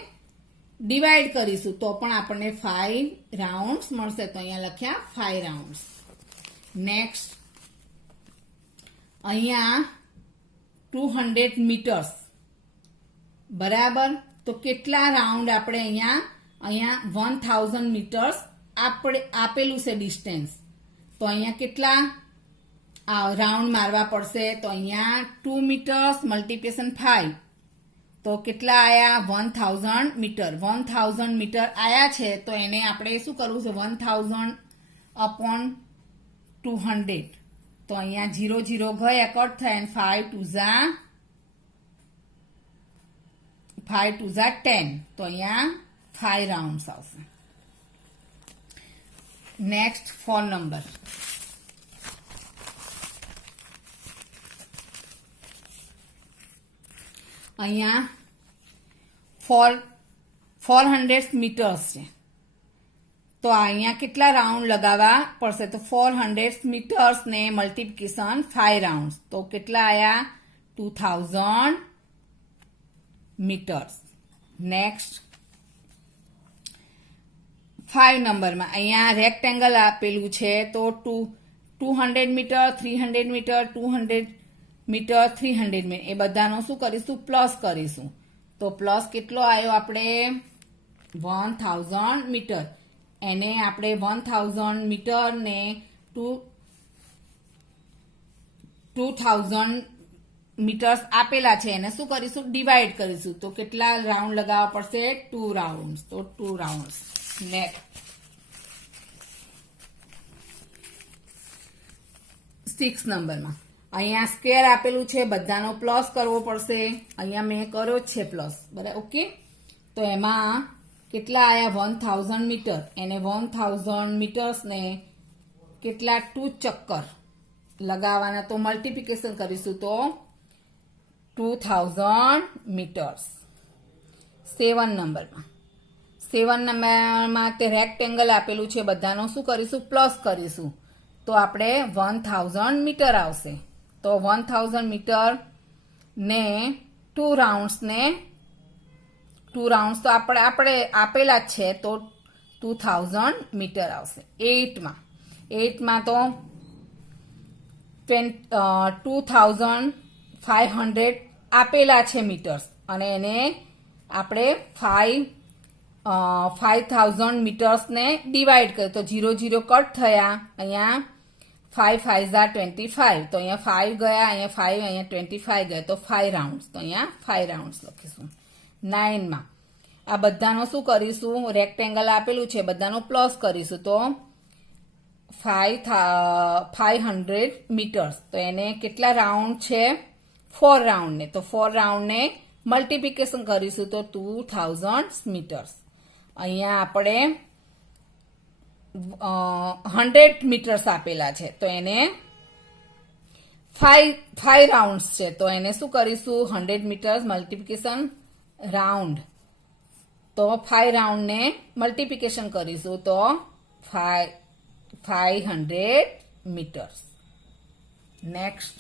ડિવાઈડ કરીશું તો પણ આપણને 5 રાઉન્ડ્સ મળશે. તો અહીંયા લખ્યા 5 રાઉન્ડ્સ. નેક્સ્ટ, અહીંયા 200 મીટર્સ બરાબર. તો કેટલા રાઉન્ડ આપણે અહીંયા 1000 મીટર્સ આપણે આપેલું છે ડિસ્ટન્સ. તો અહીંયા કેટલા રાઉન્ડ મારવા પડશે? તો અહીંયા 2 મીટર્સ મલ્ટીપ્લિકેશન 5. તો કેટલા આયા? 1000 મીટર. 1000 મીટર આયા છે તો એને આપણે શું કરવું છે? 1000 અપોન 200. તો અહીંયા 0 0 ગયા કટ થાય અને 5 2 10. તો અહીંયા 5 રાઉન્ડ્સ આવશે. Next 4 number. અહીંયા 400 મીટર્સ છે. તો અહીંયા કેટલા રાઉન્ડ લગાવવા પડશે? તો 400 મીટર્સ ને મલ્ટીપ્લિકેશન 5 રાઉન્ડ. તો કેટલા આયા? 2000 મીટર્સ. નેક્સ્ટ 5 નંબરમાં અહીંયા રેક્ટેંગલ આપેલું છે. તો 200 મીટર 300 મીટર 200 મીટર 300 મીટર એ બધાનો શું કરીશું? પ્લસ કરીશું. તો પ્લસ કેટલો આવ્યો? આપણે 1000 મીટર. એને આપણે 1000 મીટર ને 2000 મીટર્સ આપેલા છે એને શું કરીશું? ડિવાઈડ કરીશું. તો કેટલા રાઉન્ડ લગાવવા પડશે? 2 રાઉન્ડ. તો 2 રાઉન્ડ. નેક્સ્ટ 6 નંબરમાં અહીંયા સ્ક્વેર આપેલું છે, બધાનો પ્લસ કરવો પડશે. અહીંયા મેં કર્યો જ છે પ્લસ, બરાબર. ઓકે, તો એમાં કેટલા આયા? 1000 મીટર. એને 1000 મીટર્સને કેટલા 2 ચક્કર લગાવવાના. તો મલ્ટીપ્લિકેશન કરીશું તો 2000 મીટર્સ. 7 નંબરમાં તે રેક્ટેંગલ આપેલું છે, બધાનો શું કરીશું? પ્લસ કરીશું. તો આપણે 1000 મીટર આવશે. તો 1000 મીટર ને 2 રાઉન્ડ્સ તો આપણે આપેલા જ છે, તો 2000 મીટર આવશે. 8માં તો 2500 આપેલા છે મીટર્સ, અને એને આપણે 5000 મીટર્સને ડિવાઈડ કરીએ તો 0 કટ થયા. અહીંયા 5 5 25, તો અહીંયા 5 ગયા, અહીંયા 5, અહીંયા 25 ગયા, તો 5 રાઉન્ડ્સ. તો અહીંયા 5 રાઉન્ડ્સ લખીશું. 9માં આ બધાનો શું કરીશું, રેક્ટેંગલ આપેલું છે, બધાનો પ્લસ કરીશું. તો 500 મીટર્સ, તો એને કેટલા રાઉન્ડ છે, 4 રાઉન્ડને, તો 4 રાઉન્ડને મલ્ટીપ્લિકેશન કરીશું તો 2000 મીટર્સ. અહીંયા આપણે 100 મીટર્સ આપેલા છે, તો એને 5 રાઉન્ડ્સ છે, તો એને શું કરીશું, 100 મીટર્સ મલ્ટીપ્લિકેશન રાઉન્ડ, તો 5 રાઉન્ડને મલ્ટીપ્લિકેશન કરીશું તો 500 meters. Next,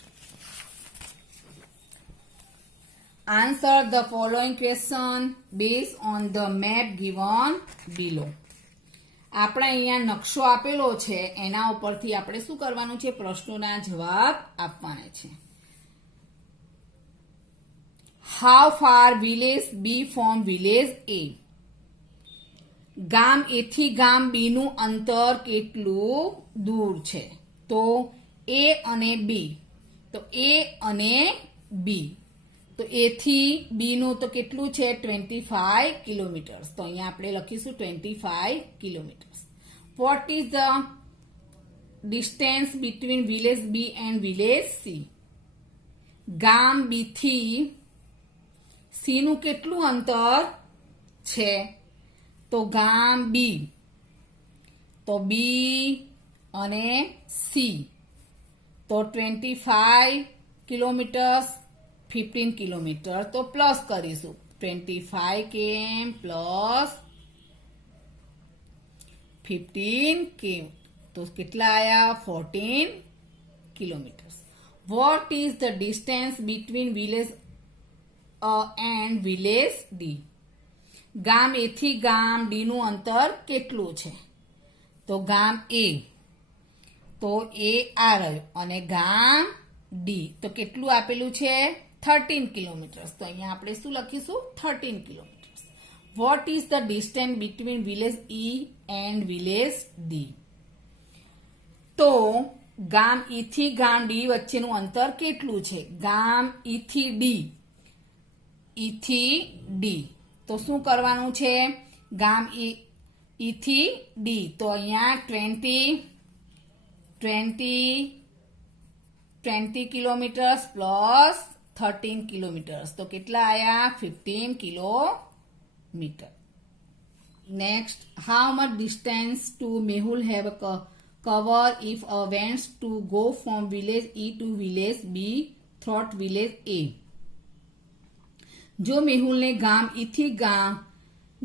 answer the following question based on the map given below. આપણે અહીંયા નકશો આપેલો છે, એના ઉપરથી આપણે શું કરવાનું છે, પ્રશ્નોના જવાબ આપવાના છે. How far village B from village A? ગામ A થી ગામ B નું અંતર કેટલું દૂર છે? તો A અને B, તો A અને B, તો A થી B નું તો કેટલું છે, 25 કિલોમીટર્સ. તો અહીંયા આપણે લખીશું 25 kilometres. What is the distance between village B and village C? ગામ B થી C નું કેટલું અંતર છે? તો ગામ B, તો B અને C, તો 25 કિલોમીટર્સ, 15 કિલોમીટર, તો પ્લસ કરીશું 25 km પ્લસ 15 km, તો કેટલા આયા, 14 kilometres. What is the distance between village A and village D? ગામ A થી ગામ D નું અંતર કેટલું છે? તો ગામ A, તો A આ રહ્યું, અને ગામ D તો કેટલું આપેલું છે, 13 કિલોમીટર્સ. તો અહીંયા આપણે શું લખીશું, 13 kilometres. What is the distance between village E and village D? તો ગામ E થી ગામ D વચ્ચેનું અંતર કેટલું છે? ગામ E થી D, તો શું કરવાનું છે, ગામ E થી D, તો અહીંયા 20 કિલોમીટર્સ પ્લસ 13 કિલોમીટર્સ, તો કેટલા આયા, 15 kilometre. Next, how much distance to Mehul have cover if a wants to go from village E to village B through village A? જો મેહુલને ગામ E થી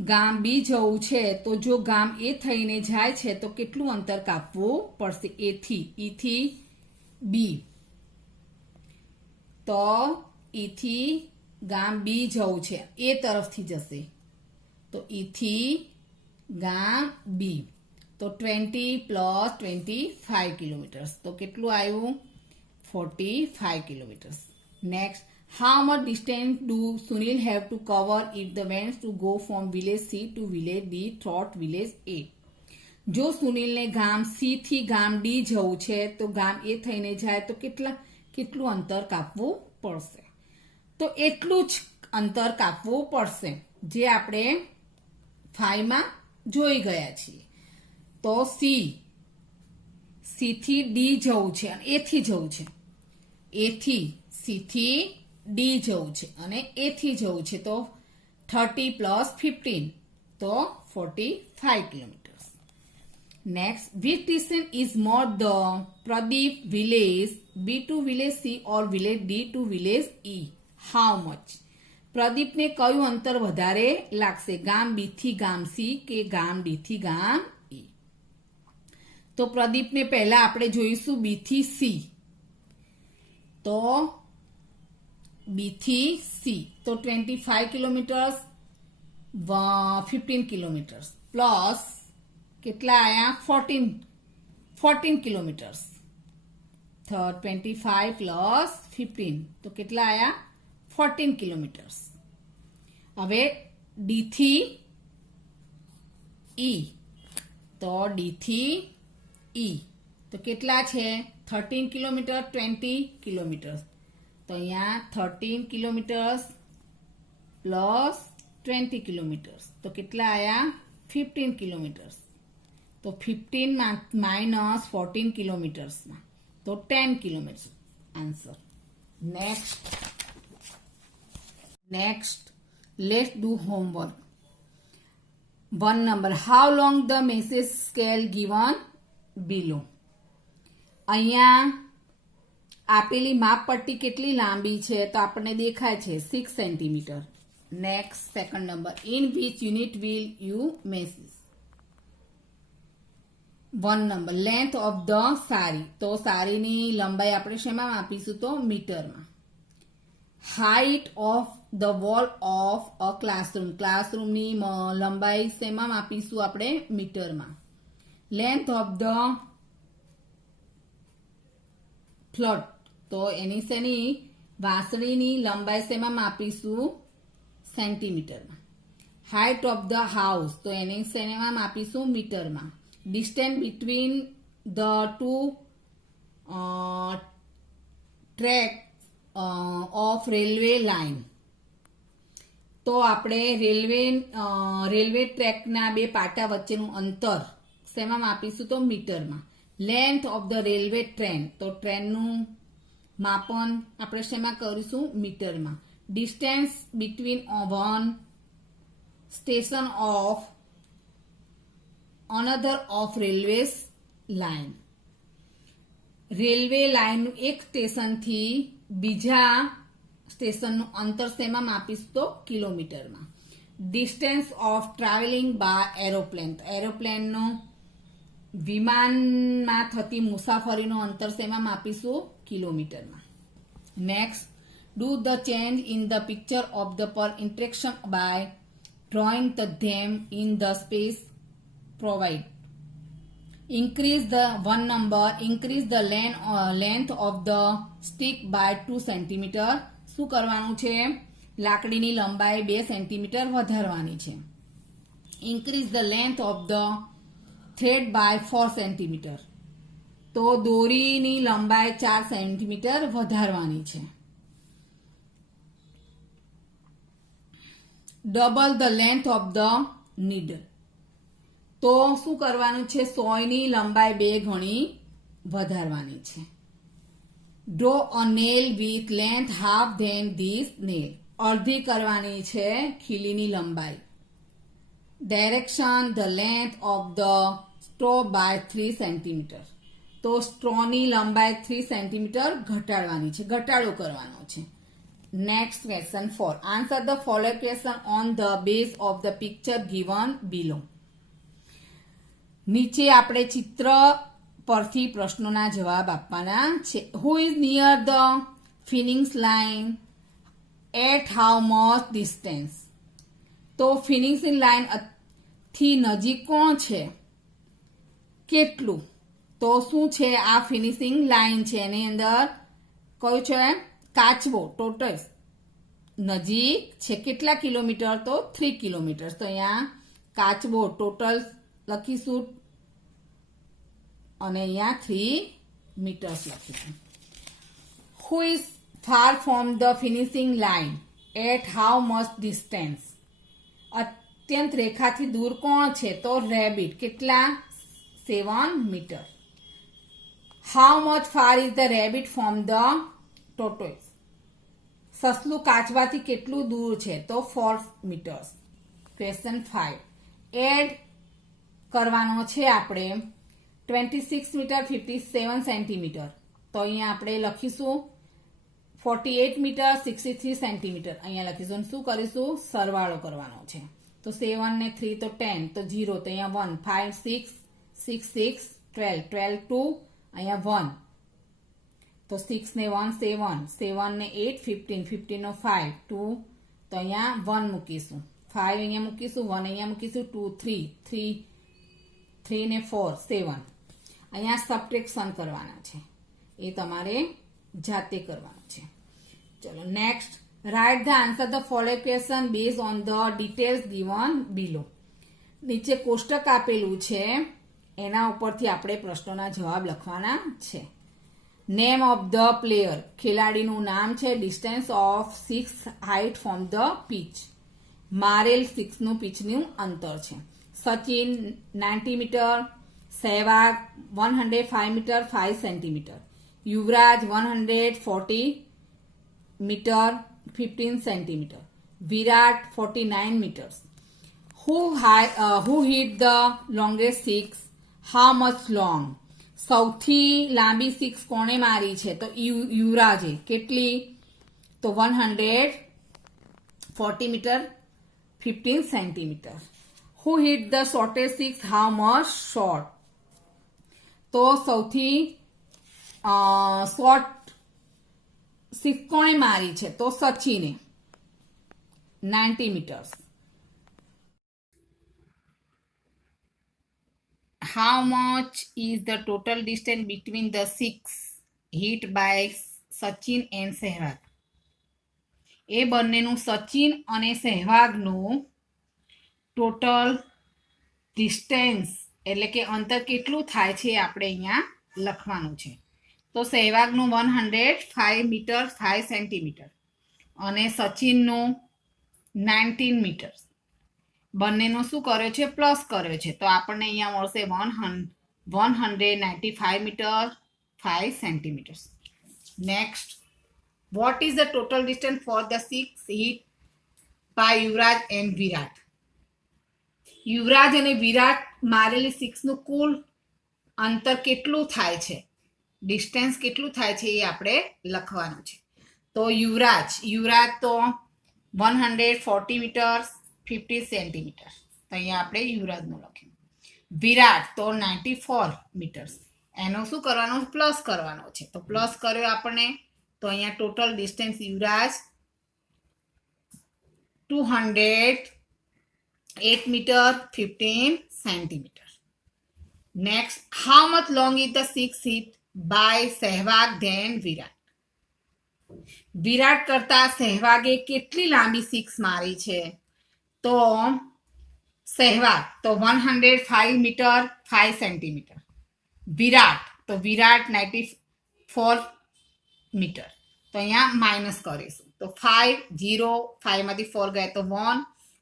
ગામ B જવું છે, તો જો ગામ A થઈને જાય છે તો કેટલું અંતર કાપવું પડશે? E થી B, તો E થી ગામ B જવું છે, A તરફથી જશે, તો E થી ગામ B, તો 20 પ્લસ 25 કિલોમીટર્સ, તો કેટલું આવ્યું, 45 kilometres. Next, how much distance do Sunil have to cover if the wants to go from village C to village D through village A? જો સુનિલને ગામ C થી ગામ D જવું છે, તો ગામ A થઈને જાય તો કેટલું અંતર કાપવું પડશે? તો એટલું જ અંતર કાપવું પડશે જે આપણે 5 માં જોઈ ગયા છીએ. તો C થી D જવું છે અને A થી જવું છે, A થી C થી D જવું છે અને A થી જવું છે, તો 30 પ્લસ 15, તો 45 kilometres. Next, which distance is more the Pradeep village B to village C or village D to village E? How much? પ્રદીપને કયું અંતર વધારે લાગશે, ગામ B થી ગામ C કે ગામ D થી ગામ E? તો પ્રદીપને પહેલા આપણે જોઈશું બી થી સી. તો બી થી સી તો 25 કિલોમીટર્સ 15 કિલોમીટર્સ પ્લસ કેટલા આયા 14 કિલોમીટર્સ. 25 પ્લસ 15 તો કેટલા આયા 14 કિલોમીટર્સ. હવે ડી થી ઈ તો ડી થી ઈ તો કેટલા છે 13 કિલોમીટર 20 કિલોમીટર્સ. તો અહીંયા 13 કિલોમીટર્સ પ્લસ 20 કિલોમીટર્સ તો કેટલા આયા 15 કિલોમીટર્સ. તો 15 માઇનસ 14 કિલોમીટર્સમાં તો 10 kilometre answer. Next let's do homework. 1 number, how long the message scale given below. અહીંયા આપેલી માપપટ્ટી કેટલી લાંબી છે તો આપણને દેખાય છે 6 centimetre. Next second number, in which unit will you measure. 1 number, length of the sari તો સાડીની લંબાઈ આપણે શેમાં માપીશું તો મીટરમાં. Height of the wall of a classroom ક્લાસરૂમની લંબાઈ શેમાં માપીશું આપણે મીટરમાં. લેન્થ ઓફ ધ ફ્લોટ તો એની શેની વાંસળીની લંબાઈ શેમાં માપીશું સેન્ટીમીટરમાં. હાઇટ ઓફ ધ હાઉસ તો એની શેમાં માપીશું મીટરમાં. Distance between the two track of railway line તો આપણે રેલવે ટ્રેકના બે પાટા વચ્ચેનું અંતર શેમાં માપીશું તો મીટરમાં. Length of the railway train તો ટ્રેનનું માપન આપણે શેમાં કરીશું મીટરમાં. Distance between one station of another of railway line railway લાઇનનું એક સ્ટેશનથી બીજા સ્ટેશનનું અંતર શેમાં માપીશું તો કિલોમીટરમાં. Distance of travelling by aeroplane તો એરોપ્લેનનું વિમાનમાં થતી મુસાફરીનું અંતર શેમાં માપીશું કિલોમીટરમાં. Next, do the change in the picture of the પર interaction by drawing the them in the space provide. Increase the 1 number, increase the length of the stick by 2 cm. શું કરવાનું છે લાકડીની લંબાઈ 2 સેન્ટીમીટર વધારવાની છે. Increase the length of the thread by 4 cm. તો દોરીની લંબાઈ 4 centimetre વધારવાની છે. Double the length of the needle. તો શું કરવાનું છે સોયની લંબાઈ 2 ગણી વધારવાની છે. Draw a nail with length half than this nail અડધી કરવાની છે ખીલીની લંબાઈ. Direction the length of the straw by 3 centimetre તો સ્ટ્રોની લંબાઈ 3 સેન્ટીમીટર ઘટાડવાની છે ઘટાડો કરવાનો છે. Next question 4, answer the following question on the base of the picture given below. નીચે આપણે ચિત્ર પરથી પ્રશ્નોના જવાબ આપવાના છે. Who is near the finish line at how much distance તો ફિનિશિંગ લાઇન થી નજીક કોણ છે કેટલું. તો શું છે આ ફિનિશિંગ લાઇન છે એની અંદર કયું છે કાચબો ટોટસ નજીક છે કેટલા કિલોમીટર તો 3 કિલોમીટર. તો અહીંયા કાચબો ટોટલ લખીશું અને અહીંયા 3 મીટર્સ લખીશું. Who is far from the finishing line at how much distance અત્યંત રેખાથી દૂર કોણ છે તો રેબિટ કેટલા 7 metre. How much far is the rabbit from the tortoise સસલું કાચબાથી કેટલું દૂર છે તો 4 મીટર્સ. ક્વેશ્ચન 5, એડ કરવાનો છે આપણે 26 મીટર 57 સેન્ટીમીટર. તો અહીંયા આપણે લખીશું 48 મીટર 63 સેન્ટીમીટર અહીંયા લખીશું. શું કરીશું સરવાળો કરવાનો છે. તો 7 ને 3 તો 10 તો 0 તો અહીંયા 1 5 6 6 6 12 12 2 અહીંયા 1 તો 6 ને 1 7 7 ને 8 15 15 નો 5 2 તો અહીંયા 1 મૂકીશું 5 અહીંયા મૂકીશું 1 અહીંયા મૂકીશું 2 3 3 3 ને 4 7 અહીંયા સબટ્રેક્શન કરવાના છે એ તમારે જાતે કરવાનું છે. ચલો next, write the answer the following question base on the details given below. નીચે કોષ્ટક આપેલું છે એના ઉપરથી આપણે પ્રશ્નોના જવાબ લખવાના છે. નેમ ઓફ ધ પ્લેયર, ખેલાડીનું નામ છે. Distance of 6 height from the pitch, મારેલ 6 નું પીચનું અંતર છે. Sachin 90 metre, Sehwag 105 metre 5 centimetre, Yuvraj 140 metre 15 centimetre, Virat 49 metres. Who hit the longest six? How much long? સૌથી લાંબી 6 કોણે મારી છે? તો યુવરાજે. કેટલી? તો 140 metre 15 centimetre. Who hit the shortest six? How much short? તો સૌથી શોર્ટ 6 કોણે મારી છે? તો સચિને 90 metres. How much is the total distance between the 6 hit by Sachin and Sehwag? એ બંનેનું સચિન અને સહેવાગનું ટોટલ ડિસ્ટન્સ એટલે કે અંતર કેટલું થાય છે આપણે અહીંયા લખવાનું છે. તો સહેવાગનું 105 મીટર 5 સેન્ટીમીટર અને સચિનનું 19 મીટર. બંનેનો શું કર્યો છે? પ્લસ કર્યો છે. તો આપણને અહીંયા મળશે 195 metre 5 centimetre. Next, what is the total distance for the 6 hit by Yuvraj and Virat? Yuvraj અને વિરાટ મારેલી 6 નું કુલ અંતર કેટલું થાય છે? ડિસ્ટન્સ કેટલું થાય છે એ આપણે લખવાનું છે. તો યુવરાજ તો 140 મીટર 50 સેન્ટીમીટર. તો અહીંયા આપણે યુવરાજનું લખ્યું. વિરાટ તો 94 મીટર્સ. એનો શું કરવાનો? પ્લસ કરવાનો છે. તો પ્લસ કર્યો આપણને. તો અહીંયા total distance Yuvraj 208 metre 15 centimetre. Next, how much long is the 6 hit by Sehwag than Virat? Virat કરતા સહેવાગે કેટલી લાંબી 6 મારી છે? તો સહેવાગ તો 105 મીટર 5 સેન્ટીમીટર. વિરાટ 94 મીટર. તો અહીંયા માઇનસ કરીશું. તો 5 0 5 માંથી 4 ગયા તો 1,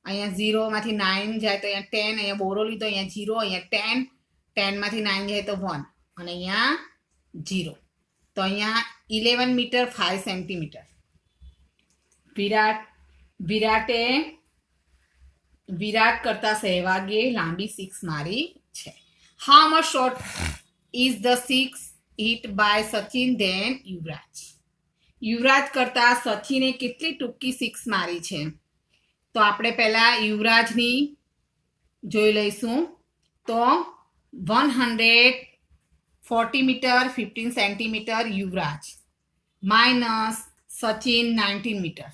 અહીંયા 0 માંથી 9 જાય તો અહીંયા 10, અહીંયા બોરો લીધો અહીંયા 0, અહીંયા 10 10 માંથી 9 જાય તો 1 અને અહીંયા 0. તો અહીંયા 11 મીટર 5 સેન્ટીમીટર. વિરાટ કરતા સહેવાગે લાંબી 6 મારી છે. How much short is the 6 hit by Sachin than Yuvraj? Yuvraj કરતા સચિને કેટલી ટૂંકી 6 મારી છે? તો આપણે પહેલા યુવરાજની જોઈ લઈશું. તો 140 મીટર 15 સેન્ટીમીટર યુવરાજ માઇનસ સચિન 19 મીટર.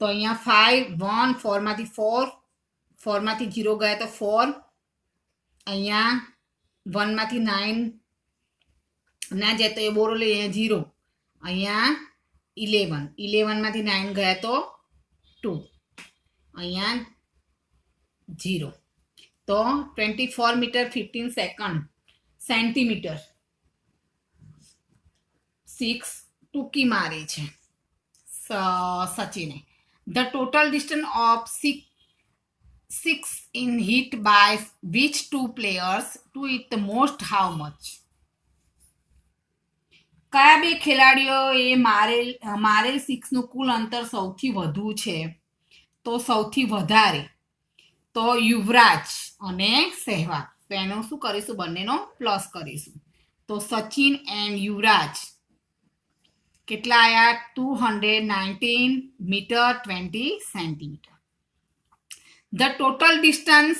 તો અહીંયા 5 1 4 માંથી 4 માંથી 0 ગયા તો 4, અહીંયા 1 માંથી 9 ના જાય તો એ બોરો લઈ અહીંયા 0, અહીંયા 11 માંથી 9 ગયા તો 2, અહીંયા 0. તો 24 મીટર 15 સેન્ટીમીટર 6 ટૂંકી મારી છે સચિને. The total distance of 6 in hit by which two players to it the most? How much? કયા બે ખેલાડીઓએ મારેલ 6 નું કુલ અંતર સૌથી વધુ છે? તો સૌથી વધારે તો યુવરાજ અને સહેવાગ. તો એનો શું કરીશું? બંનેનો પ્લસ કરીશું. તો સચિન એન્ડ યુવરાજ કેટલા આયા? 219 metre 20 centimetre. The total distance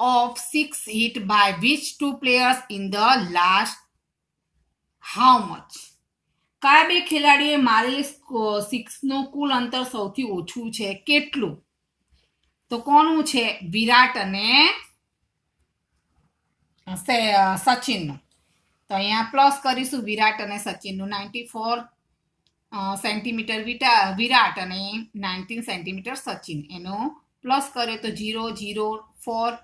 of 6 hit by which two players in the last how much? કયા બે ખેલાડીએ મારેલી 6 નું કુલ અંતર સૌથી ઓછું છે કેટલું? તો કોનું છે? વિરાટ અને સચિનનું. તો અહીંયા પ્લસ કરીશું વિરાટ અને સચિનનું. 94 સેન્ટીમીટર વિરાટ અને 19 સેન્ટીમીટર સચિન. એનો પ્લસ કરે તો 0 0 4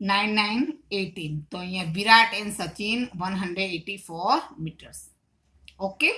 9 9 18. તો અહીંયા વિરાટ એન્ડ સચિન 184 meters. Okay.